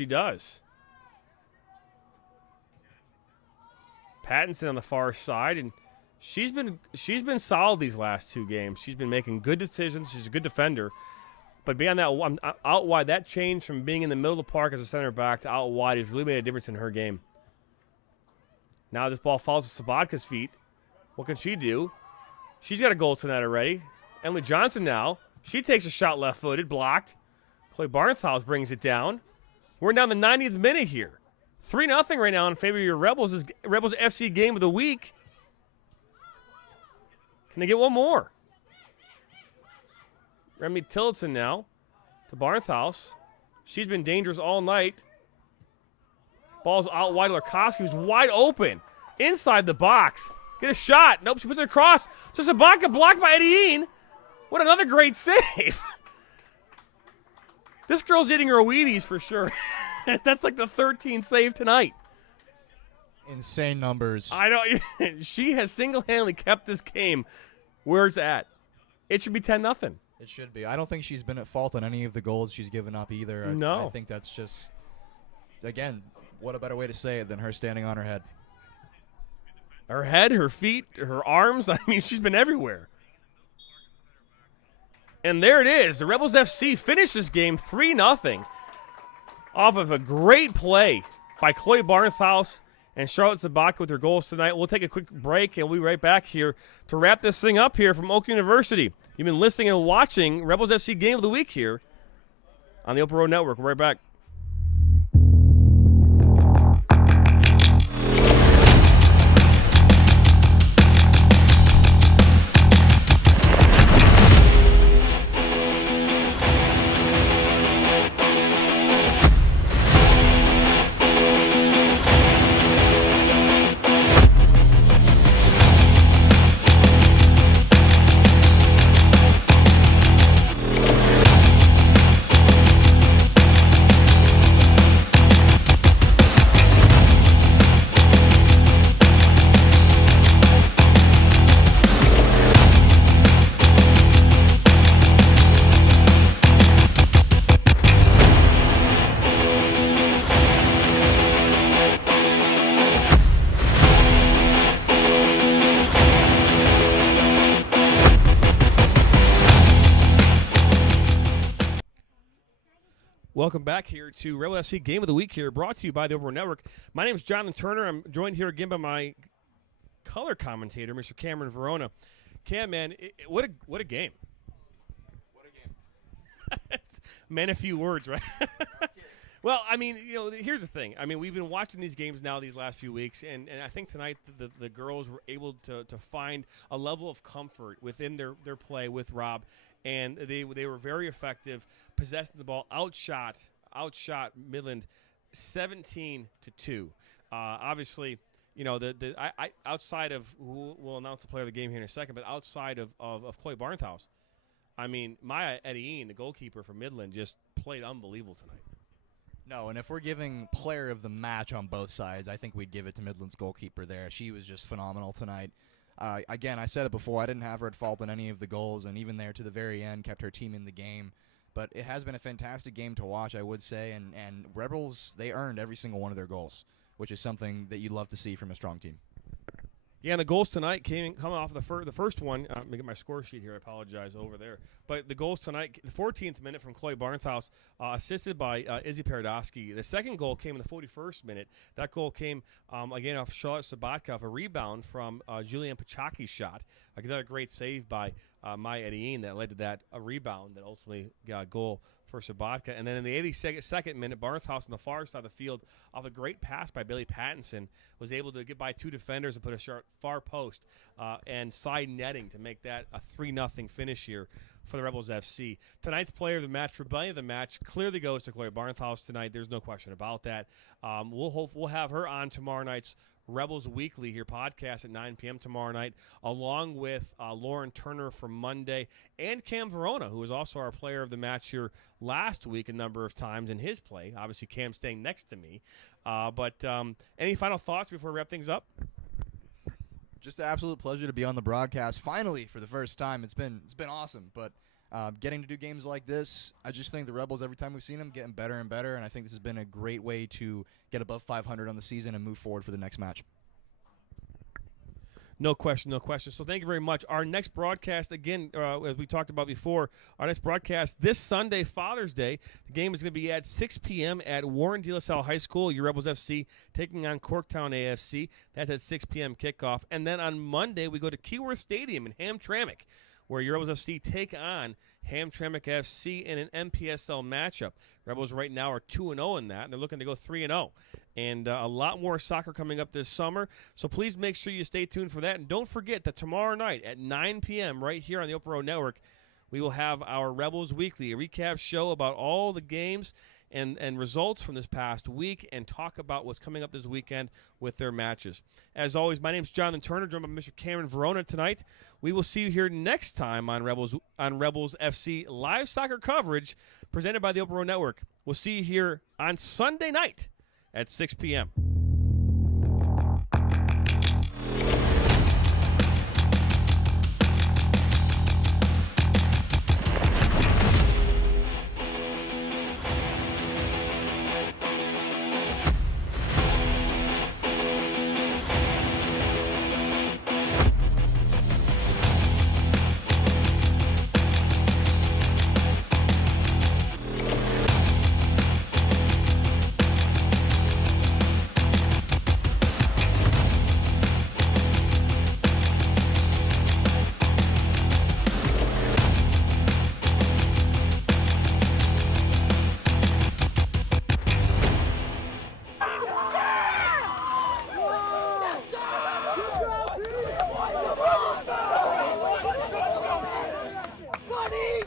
Pattinson on the far side, and she's been solid these last 2 games. She's been making good decisions. She's a good defender. But beyond that, out wide, that change from being in the middle of the park as a center back to out wide has really made a difference in her game. Now this ball falls to Sabatka's feet. What can she do? She's got a goal tonight already. Emily Johnson now. She takes a shot left-footed, blocked. Chloe Barnhouse brings it down. We're down the 90th minute here. 3-0 right now in favor of your Rebels. This Rebels FC game of the week. Can they get one more? Remy Tillotson now to Barnhouse. She's been dangerous all night. Ball's out wide. Lurkowski, who's wide open. Inside the box. Get a shot. Nope, she puts it across. To Sabatka, blocked by Edine. What another great save. This girl's eating her Wheaties for sure. That's like the 13th save tonight. Insane numbers. I know. She has single-handedly kept this game where it's at. It should be 10-0. It should be. I don't think she's been at fault on any of the goals she's given up either. No. I think that's just, again, what a better way to say it than her standing on her head. Her head, her feet, her arms. I mean, she's been everywhere. And there it is. The Rebels FC finish this game 3-0 off of a great play by Chloe Barnhouse and Charlotte Sabatka with their goals tonight. We'll take a quick break, and we'll be right back here to wrap this thing up here from Oak University. You've been listening and watching Rebels FC Game of the Week here on the Open Road Network. We're right back. Welcome back here to Rebel FC Game of the Week here, brought to you by the Open Network. My name is Jonathan Turner. I'm joined here again by my color commentator, Mr. Cameron Verona. Cam, man, what a game. What a game. Man, a few words, right? Well, I mean, here's the thing. I mean, we've been watching these games now these last few weeks, and I think tonight the girls were able to find a level of comfort within their play with Rob, and they were very effective, possessing the ball, outshot Midland 17-2. Obviously, I outside of who we'll announce the player of the game here in a second, but outside of Chloe Barnthouse, I mean, Maya Eddie, the goalkeeper for Midland, just played unbelievable tonight. No, and if we're giving player of the match on both sides, I think we'd give it to Midland's goalkeeper there. She was just phenomenal tonight. Again, I said it before, I didn't have her at fault in any of the goals, and even there to the very end kept her team in the game. But it has been a fantastic game to watch, I would say, and Rebels, they earned every single one of their goals, which is something that you'd love to see from a strong team. Yeah, and the goals tonight coming off the first one. Let me get my score sheet here. I apologize over there. But the goals tonight, the 14th minute from Chloe Barnthouse, assisted by Izzy Paradosky. The second goal came in the 41st minute. That goal came, again, off Charlotte Sabatka, off a rebound from Julianne Pachaki's shot. Another great save by Maya Edien that led to that rebound that ultimately got a goal for Sabatka. And then in the 82nd minute, Barnthouse on the far side of the field, off a great pass by Billy Pattinson, was able to get by two defenders and put a sharp far post and side netting to make that a 3-0 finish here for the Rebels FC. Tonight's player of the match, rebellion of the match, clearly goes to Chloe Barnthouse tonight. There's no question about that. We'll have her on tomorrow night's Rebels Weekly here podcast at 9 p.m. tomorrow night, along with Lauren Turner from Monday and Cam Verona, who was also our player of the match here last week a number of times in his play. Obviously, Cam staying next to me. But any final thoughts before we wrap things up? Just an absolute pleasure to be on the broadcast. Finally, for the first time, it's been awesome. But getting to do games like this, I just think the Rebels, every time we've seen them, getting better and better. And I think this has been a great way to get above 500 on the season and move forward for the next match. No question, no question. So thank you very much. Our next broadcast, again, as we talked about before, our next broadcast this Sunday, Father's Day. The game is going to be at 6 p.m. at Warren De La Salle High School. Your Rebels FC taking on Corktown AFC. That's at 6 p.m. kickoff. And then on Monday, we go to Keyworth Stadium in Hamtramck, where your Rebels FC take on Hamtramck FC in an MPSL matchup. Rebels right now are 2-0 in that, and they're looking to go 3-0. And a lot more soccer coming up this summer, so please make sure you stay tuned for that. And don't forget that tomorrow night at 9 p.m. right here on the Open Road Network, we will have our Rebels Weekly, a recap show about all the games and results from this past week, and talk about what's coming up this weekend with their matches. As always, my name is Jonathan Turner, joined by Mr. Cameron Verona tonight. We will see you here next time on Rebels FC live soccer coverage presented by the Open Road Network. We'll see you here on Sunday night at 6 p.m.